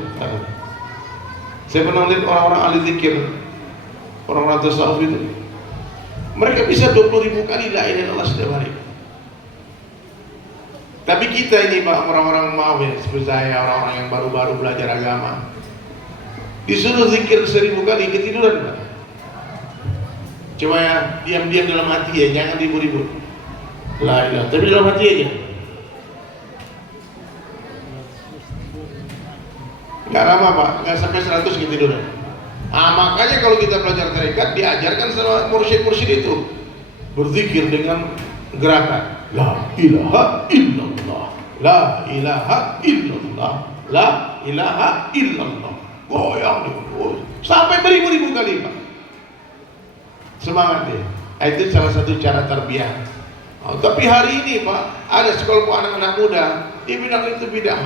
Saya pernah lihat orang-orang ahli zikir, orang-orang tasawuf itu, mereka bisa 20.000 kali la ilaha illallah setiap hari. Tapi kita ini Pak, orang-orang maaf ya, seperti saya, orang-orang yang baru-baru belajar agama, disuruh zikir 1000 kali ketiduran Pak. Coba ya, diam-diam dalam hati ya, jangan ribut-ribut. La ilaha, tapi dalam hati aja. Gak lama Pak, gak sampai 100 ketiduran. Makanya kalau kita belajar tarekat diajarkan sama mursyid-mursyid itu berzikir dengan gerakan la ilaha illallah, la ilaha illallah, la ilaha illallah. Goyang nih, sampai beribu-ribu kali Pak. Semangat dia. Itu salah satu cara tarbiyah. Tapi hari ini Pak, ada sekelompok anak-anak muda dia bilang itu bidah.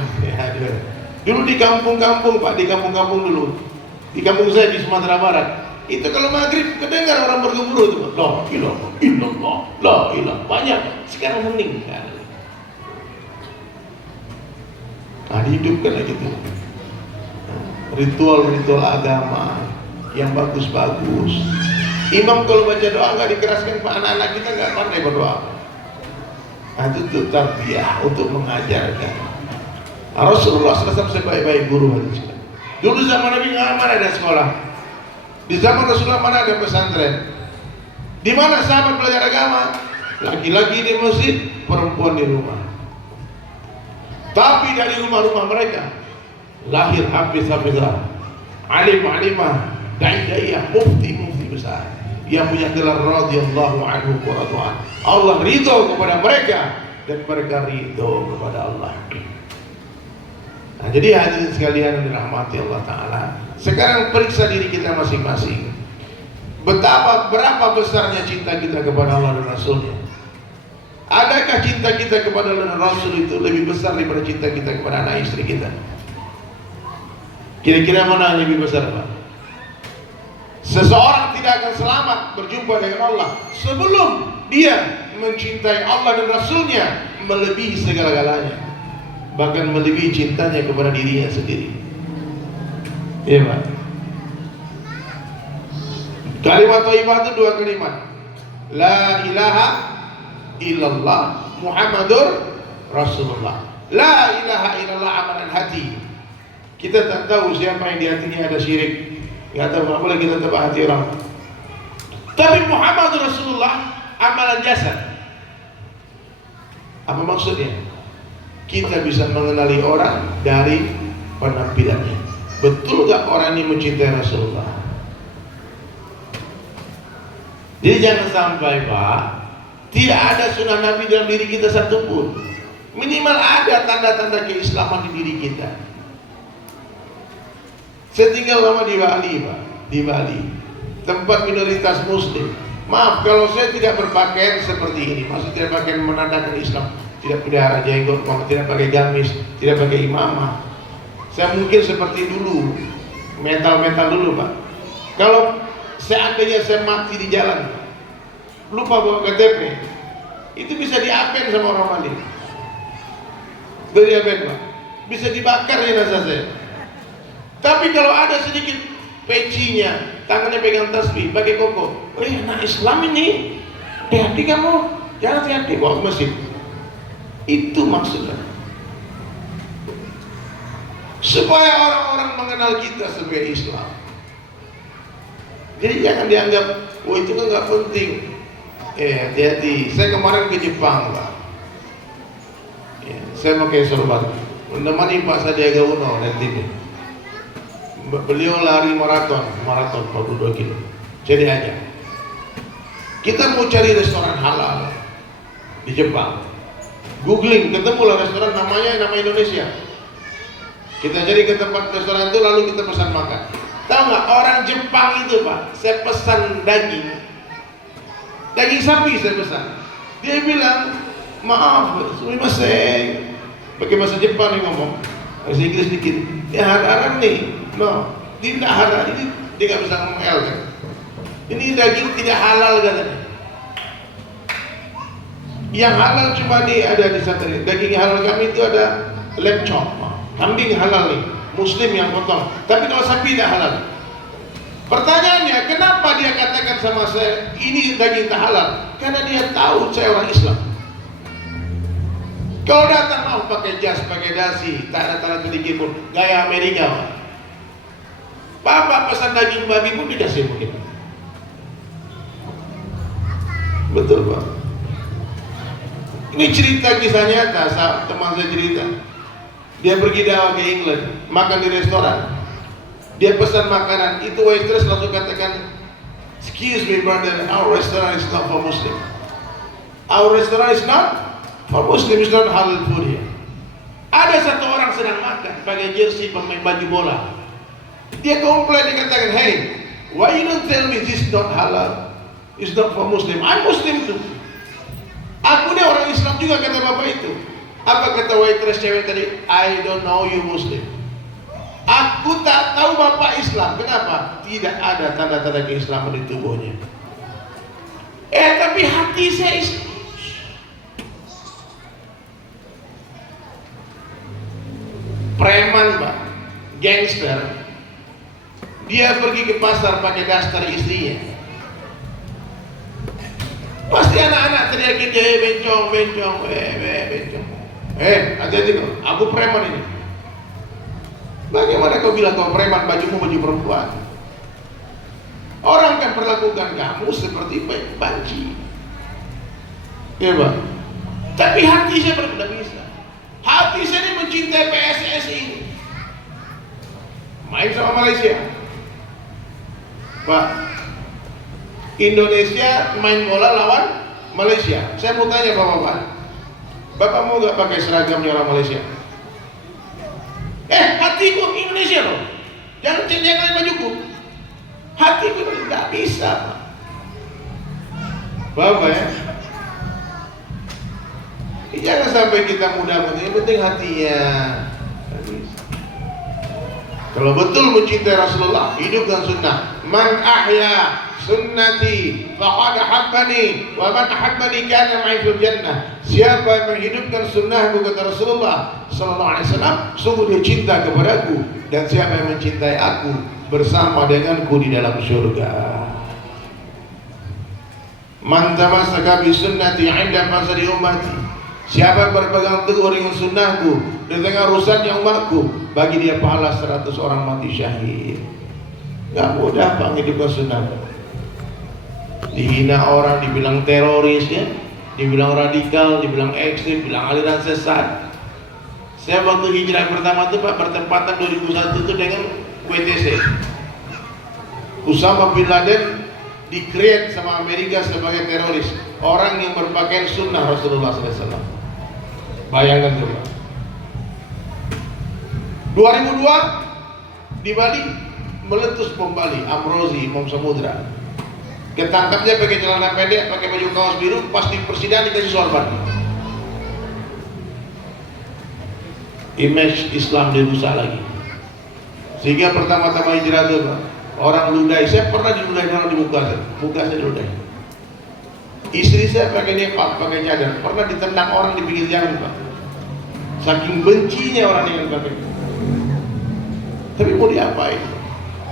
Dulu di kampung-kampung Pak, di kampung-kampung dulu, di kampung saya di Sumatera Barat, itu kalau maghrib kedengar orang bergemuruh itu, la ilaha illallah, la ilaha, banyak. Sekarang hening kan. Nah, dihidupkan lagi gitu. Ritual-ritual agama yang bagus-bagus. Imam kalau baca doa nggak dikeraskan Pak, anak-anak kita nggak pandai berdoa. Nah, itu untuk tarbiyah, untuk mengajarkan. Rasulullah SAW sebaik-baik guru hadis. Dulu zaman Nabi nggak mana ada sekolah. Di zaman Rasulullah mana ada pesantren. Di mana sahabat belajar agama? Laki-laki di masjid, perempuan di rumah. Tapi dari rumah-rumah mereka lahir hafiz-hafizah, alim-alimah, dai-daiyah, mufti-mufti besar yang punya gelar radhiyallahu anhu wa radwan. Allah ridho kepada mereka dan mereka ridho kepada Allah. Nah, jadi hadirin sekalian yang dirahmati Allah Ta'ala, sekarang periksa diri kita masing-masing. Berapa besarnya cinta kita kepada Allah dan Rasulnya? Adakah cinta kita kepada Allah dan Rasul itu lebih besar daripada cinta kita kepada anak istri kita? Kira-kira mana yang lebih besar Pak? Seseorang tidak akan selamat berjumpa dengan Allah sebelum dia mencintai Allah dan Rasulnya melebihi segala-galanya, bahkan melebihi cintanya kepada dirinya sendiri. Iya Pak. Kalimat thayyibah itu dua kalimat, la ilaha illallah Muhammadur Rasulullah. La ilaha illallah amalan hati. Kita tak tahu siapa yang di hatinya ada syirik, nggak tahu, nggak boleh kita tebak hati orang. Tapi Muhammadur Rasulullah amalan jasad. Apa maksudnya? Kita bisa mengenali orang dari penampilannya. Betul gak orang ini mencintai Rasulullah? Jadi jangan sampai Pak, tidak ada sunnah Nabi dalam diri kita satupun. Minimal ada tanda-tanda keislaman di diri kita. Saya tinggal lama di Bali Pak, di Bali, tempat minoritas Muslim. Maaf kalau saya tidak berpakaian seperti ini, maksud tidak pakai menandakan Islam, tidak pelihara jenggot, tidak pakai gamis, tidak pakai imamah. Saya mungkin seperti dulu, mental dulu Pak. Kalau seandainya saya mati di jalan, lupa bawa KTP, itu bisa diapen sama orang Bali. Diapen Pak, bisa dibakar jenazah saya. Tapi kalau ada sedikit pecinya, tangannya pegang tasbih, pakai koko, anak Islam ini, hati-hati kamu, jangan hati-hati bawa ke masjid. Itu maksudnya, supaya orang-orang mengenal kita sebagai Islam. Jadi jangan dianggap, wah itu kan nggak penting. Hati-hati. Saya kemarin ke Jepang Pak. Saya pakai sorban, menemani Pak Sandiaga Uno dan tim. Beliau lari maraton 42 kilo. Jadi aja kita mau cari restoran halal di Jepang, googling, ketemulah restoran nama Indonesia. Kita cari ke tempat restoran itu, lalu kita pesan makan. Tahu nggak, orang Jepang itu Pak, saya pesan daging sapi saya pesan. Dia bilang, maaf, sumimasen, pakai bahasa Jepang nih ngomong, bahasa Inggris dikit. Ya haram nih, no, dia tidak halal, ini dia nggak bisa ngomong L kan. Ini daging tidak halal katanya. Yang halal cuma ada di satu. Daging halal kami itu ada lamb chop, kambing halal nih, Muslim yang potong. Tapi kalau sapi tidak halal. Pertanyaannya, kenapa dia katakan sama saya ini daging tak halal? Karena dia tahu saya orang Islam. Kalau datang mau pakai jas, pakai dasi, tak ada tanda sedikit pun, gaya Amerika Pak. Bapak pesan daging babi pun dikasih mungkin. Betul Pak. Ini cerita kisah nyata, teman saya cerita. Dia pergi dakwah ke England, makan di restoran. Dia pesan makanan, itu waitress langsung katakan, "Excuse me brother, our restaurant is not for Muslim. Our restaurant is not for Muslim, is not halal food here." Ada satu orang sedang makan pakai jersey pemain baju bola. Dia komplain, dia katakan, "Hey, why you don't tell me this is not halal? It's not for Muslim. I'm Muslim too." Aku ni orang Islam juga, kata bapak itu. Apa kata waitress cewek tadi? "I don't know you Muslim." Aku tak tahu bapak Islam. Kenapa? Tidak ada tanda-tanda keislaman di tubuhnya. Tapi hati saya Islam. Preman pak, gangster. Dia pergi ke pasar pakai daster istrinya. Pasti anak-anak teriakin dia, bencong, bencong, bencong. Hati-hati kau, aku preman ini. Bagaimana kau bilang kau preman, bajumu baju perempuan? Orang kan perlakukan kamu seperti banci. Ya bang. Tapi hati saya berbeda bisa. Hati saya ini mencintai PSSI ini. Main sama Malaysia. Pak, Indonesia main bola lawan Malaysia. Saya mau tanya bapak-bapak, bapak mau gak pakai seragamnya orang Malaysia? Hatiku Indonesia loh. Jangan cengeng bajuku. Hatiku tidak bisa. Bapak ya. Jangan sampai kita mudah, yang penting hatinya. Kalau betul mencintai Rasulullah, hidupkan sunnah. Man ahya sunnati faqad ahabbani wa man ahabbani kana ma'i fil jannah. Siapa yang menghidupkan sunnahku, kata Rasulullah sallallahu alaihi wasallam, sungguh dia cinta kepadaku, dan siapa yang mencintai aku bersama denganku di dalam surga. Man tamassaka bi sunnati 'inda fasadi ummati. Siapa yang berpegang teguh dengan sunnahku di tengah rusaknya umatku, bagi dia pahala 100 orang mati syahid. Gak mudah pak menghidupkan sunnah. Dihina orang, dibilang teroris ya, dibilang radikal, dibilang ekstrim, dibilang aliran sesat. Saya waktu hijrah pertama itu pak, bertepatan 2001 itu dengan WTC. Usama bin Laden di-create sama Amerika sebagai teroris, orang yang berpakaian sunnah Rasulullah SAW. Bayangkan coba. 2002 di Bali meletus bom Bali, Amrozi, Imam Samudra. Ketangkapnya pakai celana pendek, pakai baju kaos biru, pas di persidangan dikasih sorban. Image Islam dirusak lagi. Sehingga pertama-tama hijrah itu Pak, orang ludahi. Saya pernah diludahi orang di muka saya diludahi. Istri saya pakai niqab, pakai cadar, pernah ditendang orang di pinggir jalan Pak. Saking bencinya orang yang pakai. Tapi mau diapain?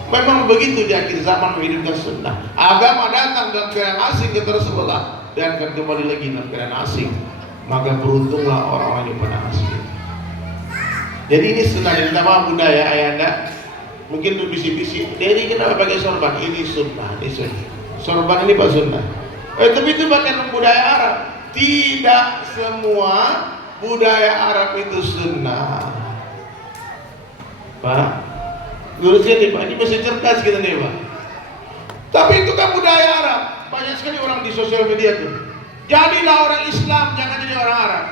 Memang begitu di akhir zaman menghidupkan sunnah. Agama datang dalam keadaan asing ke Rasulullah dan akan kembali lagi dalam keadaan asing. Maka beruntunglah orang-orang yang pernah asing. Jadi ini sunnah, yang pertama budaya ayahanda. Mungkin berbisik-bisik, "Dedi kenapa pakai sorban?" Ini sunnah, ini sunnah. Sorban ini pak sunnah. Tapi itu pakaian budaya Arab. Tidak semua budaya Arab itu sunnah. Pak, lurusnya nih Pak, ini masih cerdas kita nih Pak. Tapi itu kan budaya Arab. Banyak sekali orang di sosial media tuh. Jadilah orang Islam, jangan jadi orang Arab.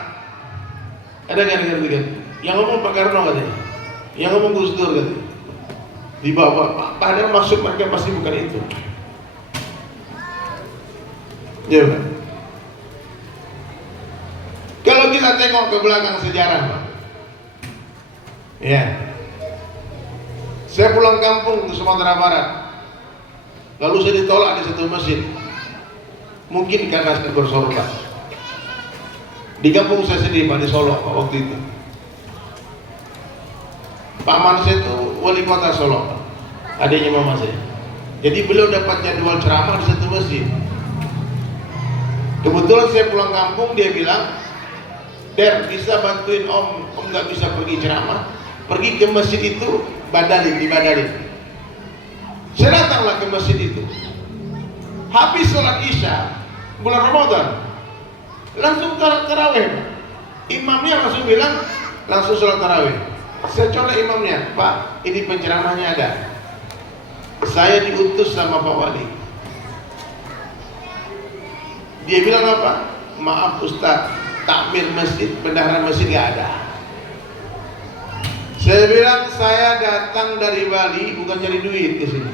Ada nggak dengar? Yang ngomong Pak Karno katanya, yang ngomong Gus Dur katanya. Di bawah, padahal maksud mereka pasti bukan itu. Ya Pak. Kalau kita tengok ke belakang sejarah Pak, ya. Saya pulang kampung ke Sumatera Barat, lalu saya ditolak di satu masjid. Mungkin karena saya bersorban. Di kampung saya sendiri Pak, di Solo Pak, waktu itu. Pak Man saya itu wali kota Solo, adiknya mama saya. Jadi beliau dapat jadwal ceramah di satu masjid. Kebetulan saya pulang kampung, dia bilang, "Der, bisa bantuin om nggak bisa pergi ceramah, pergi ke masjid itu, Badalin, di Badalin." Saya datanglah ke masjid itu. Habis sholat Isya bulan Ramadan, langsung tarawih. Imamnya langsung bilang, langsung sholat tarawih. Saya colek imamnya, "Pak, ini penceramahnya ada. saya diutus sama Pak Wali. Dia bilang apa? Maaf Ustaz, takmir masjid, bendahara masjid gak ada. Saya bilang saya datang dari Bali bukan cari duit ke sini.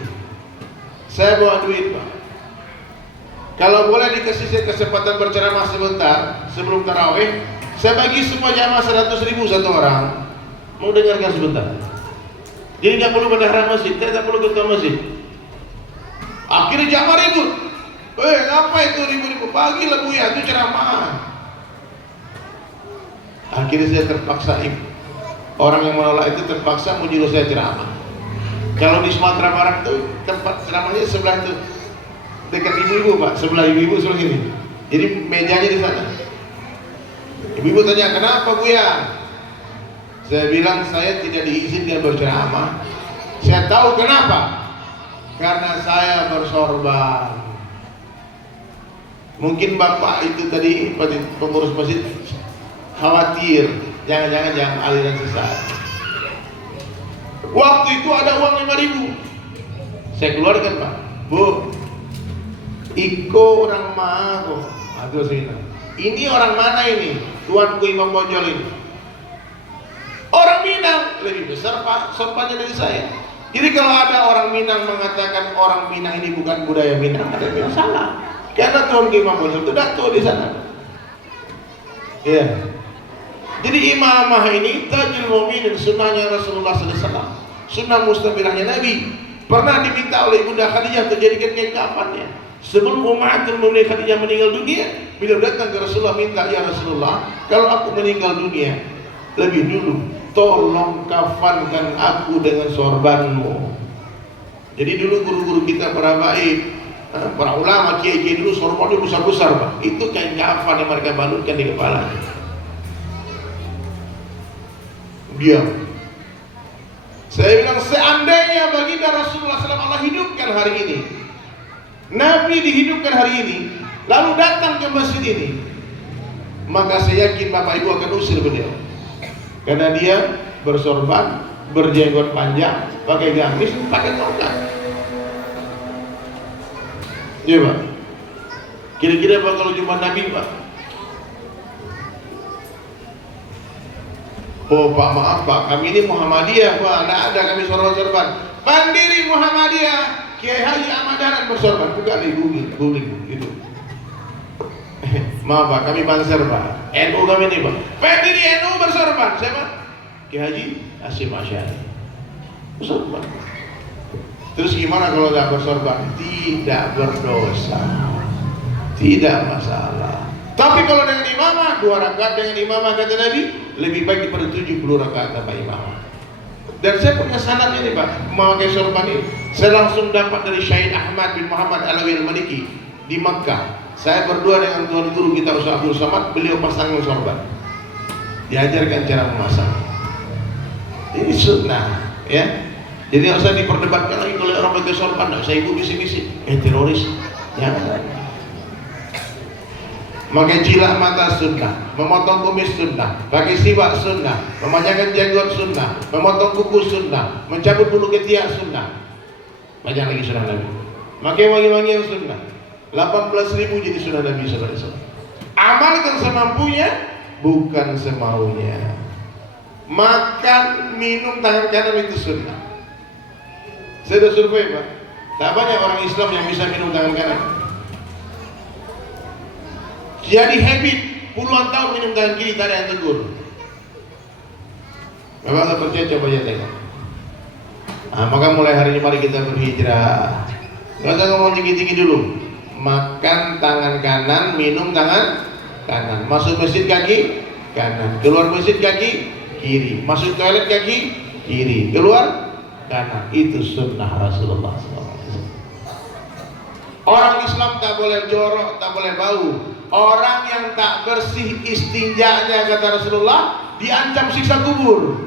Saya bawa duit Pak. Kalau boleh dikasih saya kesempatan berceramah sebentar sebelum tarawih, saya bagi semua jamaah 100.000 satu orang. Mau dengarkan sebentar. Jadi nggak perlu bendahara masjid, tidak perlu ketua masjid. Akhirnya jamaah ribut. Apa itu ribut-ribut? Bagilah Buya, itu ceramah. Akhirnya saya terpaksa, orang yang menolak itu terpaksa menyuruh saya ceramah. Kalau di Sumatera Barat itu tempat ceramahnya sebelah itu, dekat ibu-ibu Pak, sebelah ibu-ibu sebelah sini. Jadi mejanya di sana. Ibu-ibu tanya, kenapa Buya? Saya bilang saya tidak diizinkan berceramah. Saya tahu kenapa. Karena saya bersorban. Mungkin bapak itu tadi pengurus masjid khawatir jangan aliran sesat. Waktu itu ada uang 5.000. Saya keluarkan Pak. Bu, Iko orang mana kok? Aduh sini. Ini orang mana ini? Tuanku Imam Bonjol ini. Orang Minang lebih besar Pak sorbannya dari saya. Jadi kalau ada orang Minang mengatakan orang Minang ini bukan budaya Minang, ada yang salah. Karena Tuan Imam Bonjol itu datuk di sana. Ya. Jadi imamah ini tajul mu'minin, sunnahnya Rasulullah SAW, sunnah mustabirahnya Nabi. Pernah diminta oleh Ibunda Khadijah untuk jadikan kain kafannya. Sebelum Ummahatul Mukminin Khadijah meninggal dunia, beliau datang ke Rasulullah minta, ya Rasulullah, kalau aku meninggal dunia lebih dulu, tolong kafankan aku dengan sorbanmu. Jadi dulu guru-guru kita para baik, para ulama, kiai-kiai dulu sorbannya besar-besar Pak. Itu kain kafan yang mereka balutkan di kepalanya. Diam. Saya bilang seandainya baginda Rasulullah SAW Allah hidupkan hari ini, Nabi dihidupkan hari ini, lalu datang ke masjid ini, maka saya yakin Bapak Ibu akan usir beliau. Karena dia bersorban, berjenggot panjang, pakai gamis, pakai tongkat. Iya Pak. Kira-kira Pak kalau jumpa Nabi Pak? Oh Pak, maaf Pak, kami ini Muhammadiyah Pak, tidak ada kami sorban-sorban. Pendiri Muhammadiyah Kiai Haji Ahmad Dahlan bersorban, bukan di googling gitu. Maaf Pak, kami Banser Pak, NU kami ini Pak. Pendiri NU bersorban, siapa? Kiai Haji Hasyim Asy'ari bersorban. Terus gimana kalau tidak bersorban? Tidak berdosa, tidak masalah. Tapi kalau dengan imamah 2 rakaat dengan imamah kata Nabi lebih baik daripada 70 rakaat tanpa imamah. Dan saya punya sanadnya nih Pak, memakai sorban ini. Saya langsung dapat dari Syahid Ahmad bin Muhammad Alawi Al-Maliki di Makkah. Saya berdua dengan tuan guru kita Ustaz Abdul Samad, beliau pasang sorban. Diajarkan cara memasang. Ini sunnah, ya. Jadi nggak usah diperdebatkan lagi kalau orang pakai sorban, nggak usah ibu bisik-bisik, teroris, jangan. Pakai jilak mata sunnah, memotong kumis sunnah, pakai siwak sunnah, memanjangkan jenggot sunnah, memotong kuku sunnah, mencabut bulu ketiak sunnah. Banyak lagi sunnah Nabi. Pakai wangi-wangian sunnah. 18.000 jadi sunnah Nabi SAW. Amalkan semampunya, bukan semaunya. Makan, minum tangan kanan itu sunnah. Saya sudah survei Pak, tak banyak orang Islam yang bisa minum tangan kanan. Jadi habit, puluhan tahun minum tangan kiri, tak ada yang tegur. Bapak nggak percaya, coba aja tengok. Maka mulai hari ini mari kita berhijrah. Nggak usah ngomong tinggi-tinggi dulu. Makan tangan kanan, minum tangan kanan. Masuk masjid kaki kanan, keluar masjid kaki kiri. Masuk toilet kaki kiri, keluar kanan. Itu sunnah Rasulullah SAW. Orang Islam tak boleh jorok, tak boleh bau. Orang yang tak bersih istinjanya kata Rasulullah diancam siksa kubur.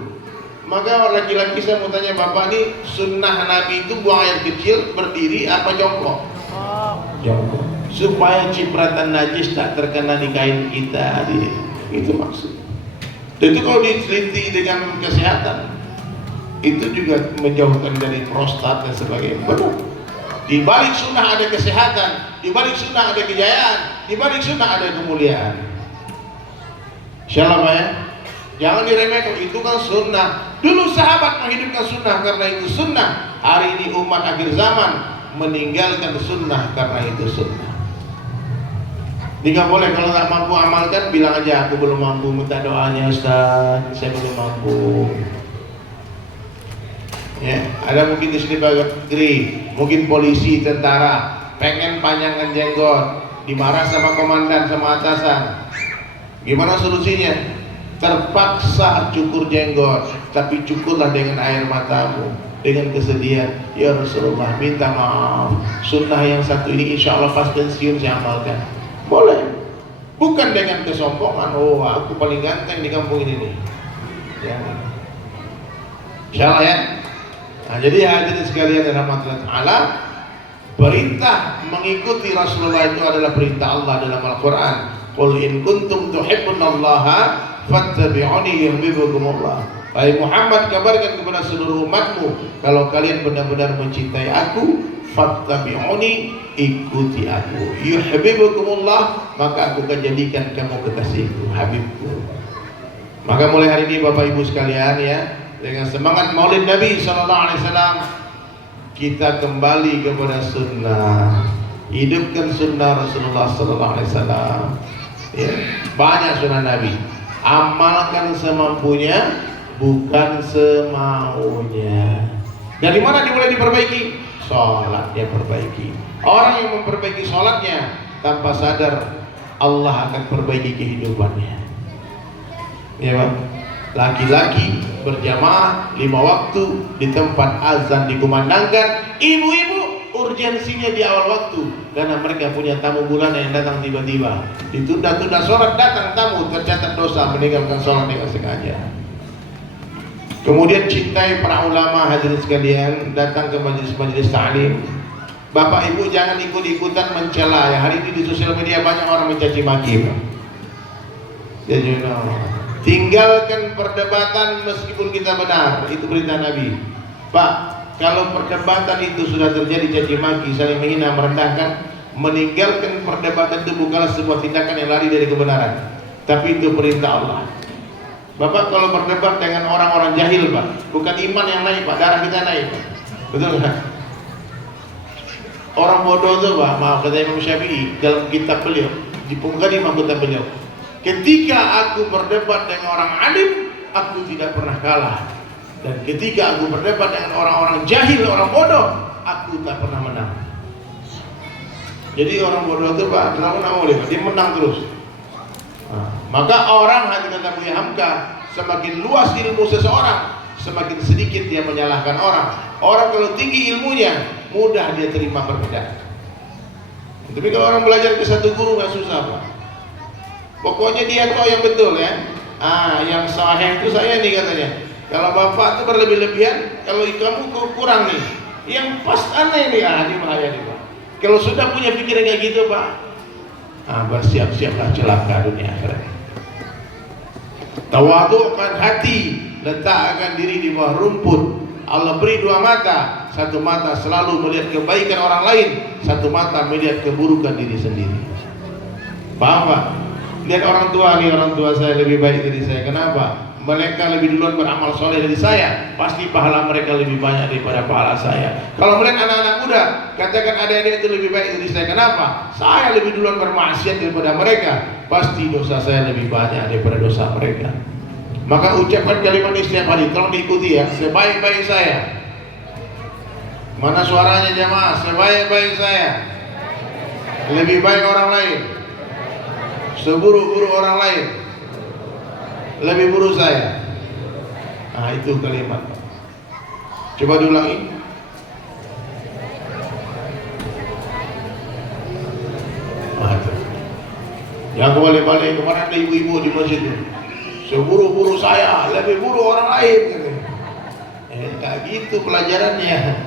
Maka laki-laki saya mau tanya Bapak, ini sunnah Nabi itu buang air kecil berdiri apa jongkok? Jongkok, supaya cipratan najis tak terkena di kain kita. Itu maksud. Dan itu kalau diteliti dengan kesehatan, itu juga menjauhkan dari prostat dan sebagainya. Betul. Di balik sunnah ada kesehatan, di balik sunnah ada kejayaan, di balik sunnah ada kemuliaan. Insyaallah ya. Jangan diremehkan, itu kan sunnah. Dulu sahabat menghidupkan sunnah karena itu sunnah. Hari ini umat akhir zaman meninggalkan sunnah karena itu sunnah. Tidak boleh kalau tak mampu amalkan, bilang aja aku belum mampu, minta doanya Ustaz, saya belum mampu. Ya, ada mungkin di sini pegawai negeri, mungkin polisi, tentara, pengen panjangkan jenggot, dimarah sama komandan, sama atasan. Gimana solusinya? Terpaksa cukur jenggot, tapi cukurlah dengan air matamu, dengan kesedihan. Ya Rasulullah, minta maaf, sunnah yang satu ini insya Allah pas pensiun saya amalkan. Boleh, bukan dengan kesombongan. Oh, aku paling ganteng di kampung ini nih. Ya, insya Allah ya. Nah, jadi hadirin sekalian yang rahmatullah taala, perintah mengikuti Rasulullah itu adalah perintah Allah dalam Al-Quran. Qul in kuntum tuhibbunallaha fattabi'uni yuhibbukumullah. Wahai Muhammad, kabarkan kepada seluruh umatmu, kalau kalian benar-benar mencintai aku, fattabi'uni, ikuti aku. Yuhibbukumullah, maka aku akan jadikan kamu kekasihku, habibku. Maka mulai hari ini Bapak Ibu sekalian ya, dengan semangat Maulid Nabi sallallahu alaihi wasallam, kita kembali kepada sunnah. Hidupkan sunnah Rasulullah sallallahu alaihi wasallam. Ya, banyak sunnah Nabi. Amalkan semampunya, bukan semaunya. Dari mana dimulai diperbaiki? Sholatnya perbaiki. Orang yang memperbaiki sholatnya tanpa sadar, Allah akan perbaiki kehidupannya. Ya Pak. Laki-laki berjamaah 5 waktu di tempat azan dikumandangkan, ibu-ibu urgensinya di awal waktu karena mereka punya tamu bulanan yang datang tiba-tiba. Ditunda-tunda sholat, datang tamu, tercatat dosa meninggalkan sholat dengan sengaja. Kemudian cintai para ulama, hadirin sekalian, datang ke majelis-majelis ta'lim. Bapak Ibu jangan ikut-ikutan mencela. Ya, hari ini di sosial media banyak orang mencaci maki. Ya, tinggalkan perdebatan meskipun kita benar, itu perintah Nabi. Pak, kalau perdebatan itu sudah terjadi caci maki, saling menghina, merendahkan, meninggalkan perdebatan itu bukanlah sebuah tindakan yang lari dari kebenaran, tapi itu perintah Allah. Bapak kalau berdebat dengan orang-orang jahil, Pak, bukan iman yang naik, Pak, darah kita naik, Pak. Betul nggak? Orang bodoh itu, Pak, maaf kata Imam Syafi'i dalam kitab beliau, di Mukadimah kitab beliau, ketika aku berdebat dengan orang alim, aku tidak pernah kalah. Dan ketika aku berdebat dengan orang-orang jahil, orang bodoh, aku tak pernah menang. Jadi orang bodoh itu, Pak, dia menang terus. Nah, maka orang, hati kata Buya Hamka, semakin luas ilmu seseorang, semakin sedikit dia menyalahkan orang. Orang kalau tinggi ilmunya, mudah dia terima perbedaan. Tapi kalau orang belajar ke satu guru nggak susah, Pak. Pokoknya dia tahu yang betul ya. Yang sahih itu saya nih katanya. Kalau bapak itu berlebih-lebihan, kalau kamu kurang nih. Yang pas aneh nih, ini bahaya nih, Pak. Kalau sudah punya pikiran kayak gitu, Pak, bersiap-siaplah celaka dunia akhirat. Tawadhu'kan hati, letakkan diri di bawah rumput. Allah beri 2 mata, satu mata selalu melihat kebaikan orang lain, satu mata melihat keburukan diri sendiri. Paham, Pak? Lihat orang tua nih, orang tua saya lebih baik dari saya. Kenapa? Mereka lebih duluan beramal soleh dari saya, pasti pahala mereka lebih banyak daripada pahala saya. Kalau melihat anak-anak muda, katakan adik-adik itu lebih baik dari saya. Kenapa? Saya lebih duluan bermaksiat daripada mereka, pasti dosa saya lebih banyak daripada dosa mereka. Maka ucapkan kalimat ini setiap hari, tolong diikuti ya. Sebaik-baik saya. Mana suaranya jamaah? Sebaik-baik saya. Lebih baik orang lain. Seburuk-buruk orang lain, lebih buruk saya. Itu kalimat. Coba diulangi. Yang balik-balik kemarin ada ibu-ibu di masjid itu. Seburuk-buruk saya, lebih buruk orang lain. Kayak gitu pelajarannya.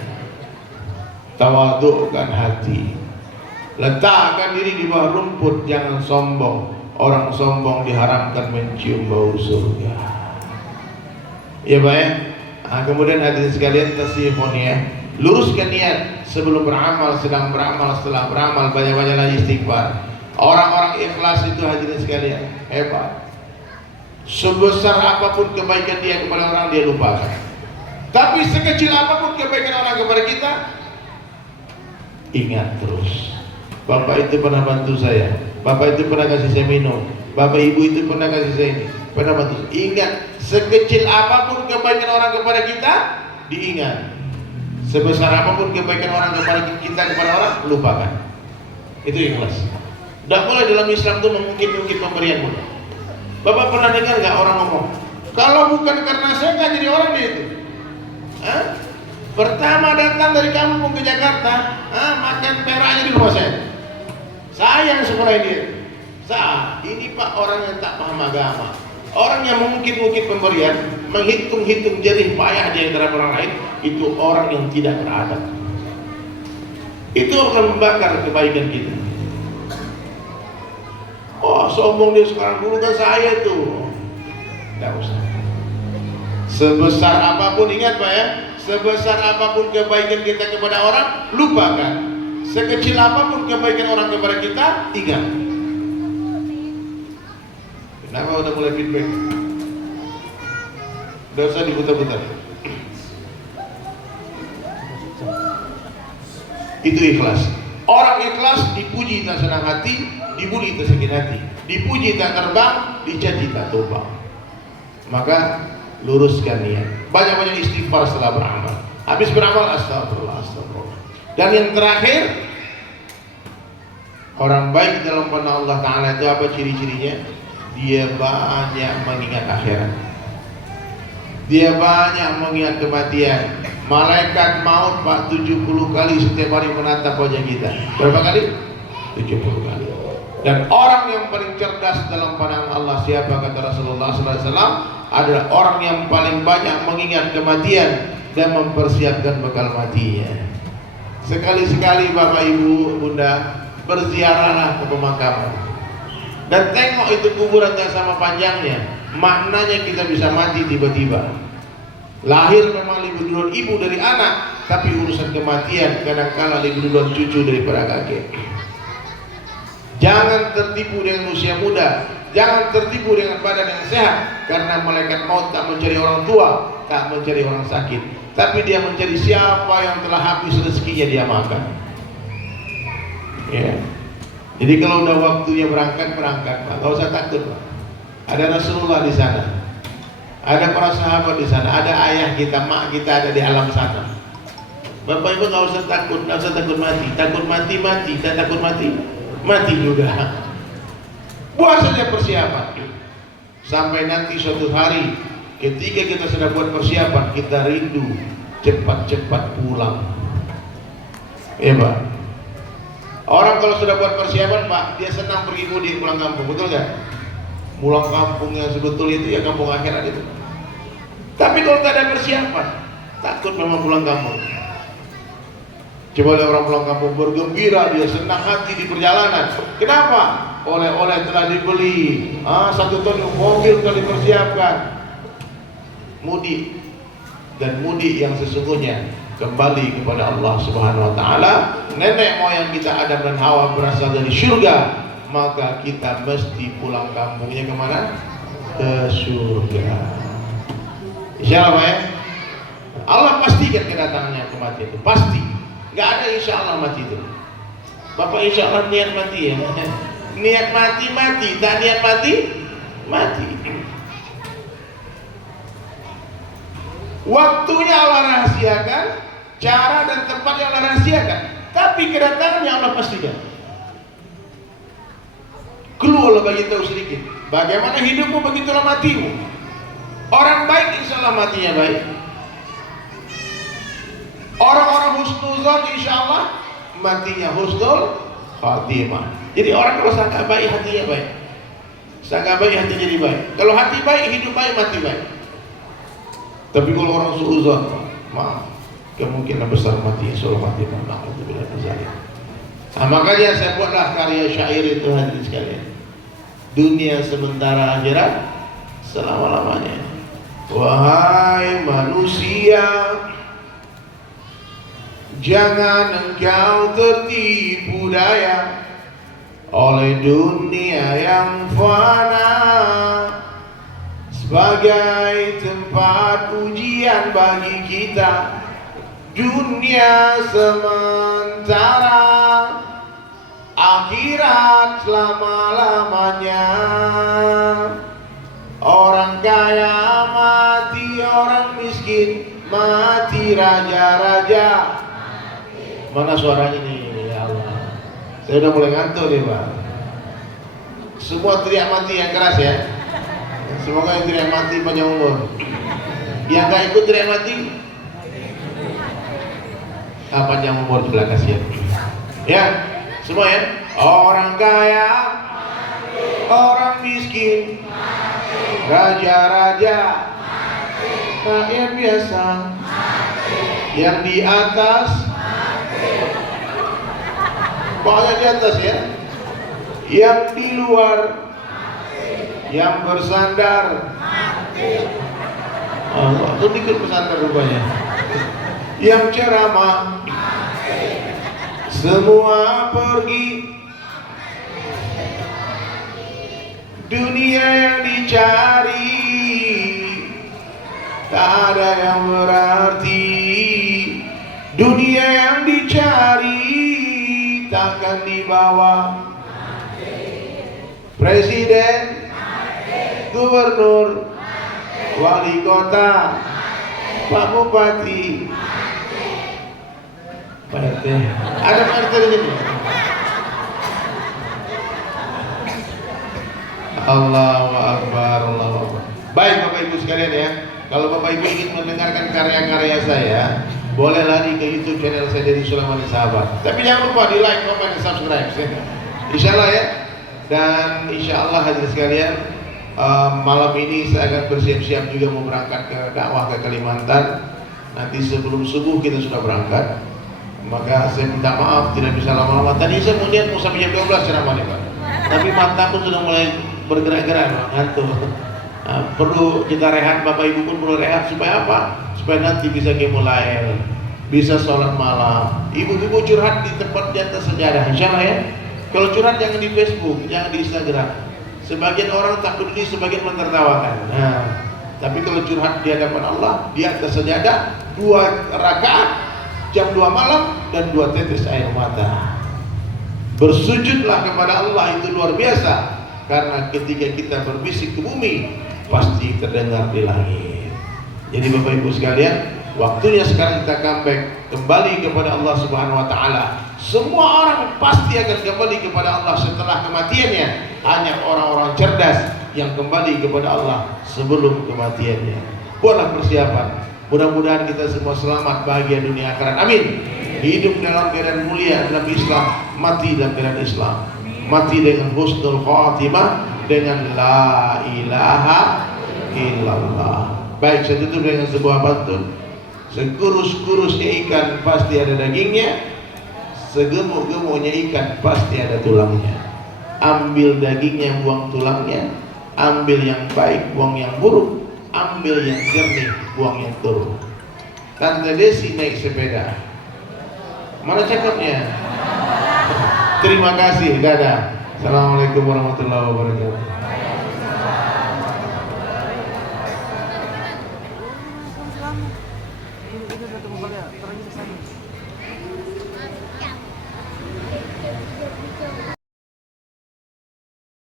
Tawadhu'kan hati. Letakkan diri di bawah rumput, jangan sombong. Orang sombong diharamkan mencium bau surga. Ya Pak ya. Kemudian hadirin sekalian, tasihun ya, luruskan niat sebelum beramal, sedang beramal, setelah beramal, banyak-banyaklah istighfar. Orang-orang ikhlas itu hadirin sekalian hebat. Sebesar apapun kebaikan dia kepada orang, dia lupakan. Tapi sekecil apapun kebaikan orang kepada kita, ingat terus. Bapak itu pernah bantu saya, bapak itu pernah kasih saya minum, bapak ibu itu pernah kasih saya ini, pernah bantu. Ingat, sekecil apapun kebaikan orang kepada kita, diingat. Sebesar apapun kebaikan orang kepada kita kepada orang, lupakan. Itu ikhlas. Tidak boleh dalam Islam itu mengungkit-ungkit pemberian mudah. Bapak pernah dengar nggak orang ngomong, kalau bukan karena saya nggak jadi orang dia itu. Pertama datang dari kampung ke Jakarta, makan peraknya di rumah saya. Sayang sekolah dia. Ini Pak orang yang tak paham agama, orang yang mengungkit-ungkit pemberian, menghitung-hitung jerih payah di antara orang lain, itu orang yang tidak beradab. Itu akan membakar kebaikan kita. Oh, sombong dia sekarang, dulu kan saya itu. Tidak usah. Sebesar apapun, ingat Pak ya, sebesar apapun kebaikan kita kepada orang, lupakan. Sekecil apapun kebaikan orang kepada kita, ingat. Kenapa udah mulai feedback? Udah usah diputar-putar. Itu ikhlas. Orang ikhlas dipuji tak senang hati, dibuli tak sakit hati, dipuji tak terbang, dicaci tak tumbang. Maka luruskan niat. Banyak-banyak istighfar setelah beramal. Habis beramal, astagfirullah, astagfirullah. Dan yang terakhir, orang baik dalam pandangan Allah Ta'ala itu apa ciri-cirinya? Dia banyak mengingat akhirat, dia banyak mengingat kematian. Malaikat maut Pak 70 kali setiap hari menatap wajah kita. Berapa kali? 70 kali. Dan orang yang paling cerdas dalam pandangan Allah siapa, kata Rasulullah SAW, adalah orang yang paling banyak mengingat kematian dan mempersiapkan bekal matinya. Sekali-sekali Bapak Ibu Bunda berziarahlah ke pemakaman dan tengok itu kuburan yang sama panjangnya. Maknanya kita bisa mati tiba-tiba. Lahir memang lebih duluan ibu dari anak, tapi urusan kematian kadang-kala lebih duluan cucu daripada kakek. Jangan tertipu dengan usia muda, jangan tertipu dengan badan yang sehat, karena malaikat maut tak mencari orang tua, tak mencari orang sakit, tapi dia mencari siapa yang telah habis rezekinya dia makan. Ya. Jadi kalau udah waktunya berangkat, berangkat Pak, gak usah takut Pak. Ada Rasulullah di sana, ada para sahabat di sana, ada ayah kita, mak kita ada di alam sana. Bapak Ibu gak usah takut, gak usah takut mati. Takut mati, mati, tak takut mati, mati juga. Buat saja persiapan. Sampai nanti suatu hari ketika kita sudah buat persiapan, kita rindu cepat-cepat pulang. Ya Pak. Orang kalau sudah buat persiapan Pak, dia senang pergi mudik pulang kampung, betul gak? Pulang kampung yang sebetul itu ya kampung akhirat itu. Tapi kalau tak ada persiapan, takut memang pulang kampung. Coba lihat orang pulang kampung bergembira, dia senang hati di perjalanan. Kenapa? Oleh-oleh telah dibeli, 1 ton mobil telah dipersiapkan. Mudik, dan mudik yang sesungguhnya kembali kepada Allah Subhanahu Wa Taala. Nenek moyang kita Adam dan Hawa berasal dari surga, maka kita mesti pulang kampungnya kemana? Ke surga. Insya Allah ya. Allah pastikan kedatangannya kematian itu, pasti. Gak ada insya Allah mati itu. Bapak insya Allah niat mati ya. Niat mati mati, tak niat mati mati. Waktunya Allah rahasiakan, cara dan tempatnya Allah rahasiakan, tapi kedatangannya Allah pastikan. Keluar bagi tahu sedikit. Bagaimana hidupmu, begitulah matimu. Orang baik insya Allah matinya baik. Orang-orang husnuzon insya Allah matinya husnul khatimah. Jadi orang kalau sangka baik hatinya baik, sangka baik hatinya jadi baik. Kalau hati baik, hidup baik, mati baik. Tapi kalau orang suuzon, maaf, kemungkinan besar mati insyaallah mati mana itu bila terjadi. Nah, makanya saya buatlah karya syair itu hadirin sekalian. Dunia sementara, akhirat selama-lamanya. Wahai manusia mulia, jangan engkau tertipu daya oleh dunia yang fana sebagai tempat ujian bagi kita. Dunia sementara, akhirat selama-lamanya. Orang kaya mati, orang miskin mati, raja-raja. Mana suaranya nih, ya Allah. Saya udah mulai ngantuk nih Pak. Semua teriak mati yang keras ya. Semoga yang teriak mati panjang umur. Yang gak ikut teriak mati, panjang umur sebelah kasihan. Ya, semua ya. Orang kaya, orang miskin, raja-raja, rakyat biasa, yang di atas, pokoknya di atas ya, yang di luar, yang bersandar, itu dikit bersandar rupanya, yang ceramah, semua pergi. Dunia yang dicari tak ada yang berarti. Dunia yang dicari takkan dibawa. Presiden, gubernur, wali kota, Pak Bupati, Pak RT. Ada Pak RT di sini? Allahu Akbar, Allahu Akbar. Baik Bapak Ibu sekalian ya. Kalau Bapak Ibu ingin mendengarkan karya-karya saya, boleh lari ke YouTube channel saya dari Sulaiman Sahabat. Tapi jangan lupa di like, comment, dan subscribe ya. Insya Allah ya. Dan insya Allah hadirin sekalian, malam ini saya akan bersiap-siap juga mau berangkat ke dakwah ke Kalimantan. Nanti sebelum subuh kita sudah berangkat. Maka saya minta maaf tidak bisa lama-lama. Tadi saya mau lihat mau sampai jam 12 ceramahnya Pak. Tapi mataku sudah mulai bergerak-gerak, ngantuk. Perlu kita rehat, Bapak Ibu pun perlu rehat supaya apa? Supaya nanti bisa mulai, bisa sholat malam. Ibu-ibu curhat di tempat di atas sejadah, insya Allah ya. Kalau curhat jangan di Facebook, jangan di Instagram. Sebagian orang tak peduli, sebagian menertawakan. Nah, tapi kalau curhat di hadapan Allah, di atas sejadah, 2 rakaat, jam 2 malam dan 2 tetes air mata. Bersujudlah kepada Allah, itu luar biasa. Karena ketika kita berbisik ke bumi, pasti terdengar di langit. Jadi Bapak Ibu sekalian, waktunya sekarang kita comeback, kembali kepada Allah Subhanahu wa taala. Semua orang pasti akan kembali kepada Allah setelah kematiannya. Hanya orang-orang cerdas yang kembali kepada Allah sebelum kematiannya. Buatlah persiapan. Mudah-mudahan kita semua selamat, bahagia dunia akhirat. Amin. Hidup dalam keadaan mulia dalam Islam, mati dalam keadaan Islam. Mati dengan husnul khatimah, dengan la ilaha illallah. Baik, saya tutup dengan sebuah pantun. Sekurus-kurusnya ikan pasti ada dagingnya, segemuk-gemuknya ikan pasti ada tulangnya. Ambil dagingnya, buang tulangnya. Ambil yang baik, buang yang buruk. Ambil yang jernih, buang yang turun. Tante Desi naik sepeda. Mana cakepnya? Terima kasih, dadah. Assalamualaikum warahmatullahi wabarakatuh.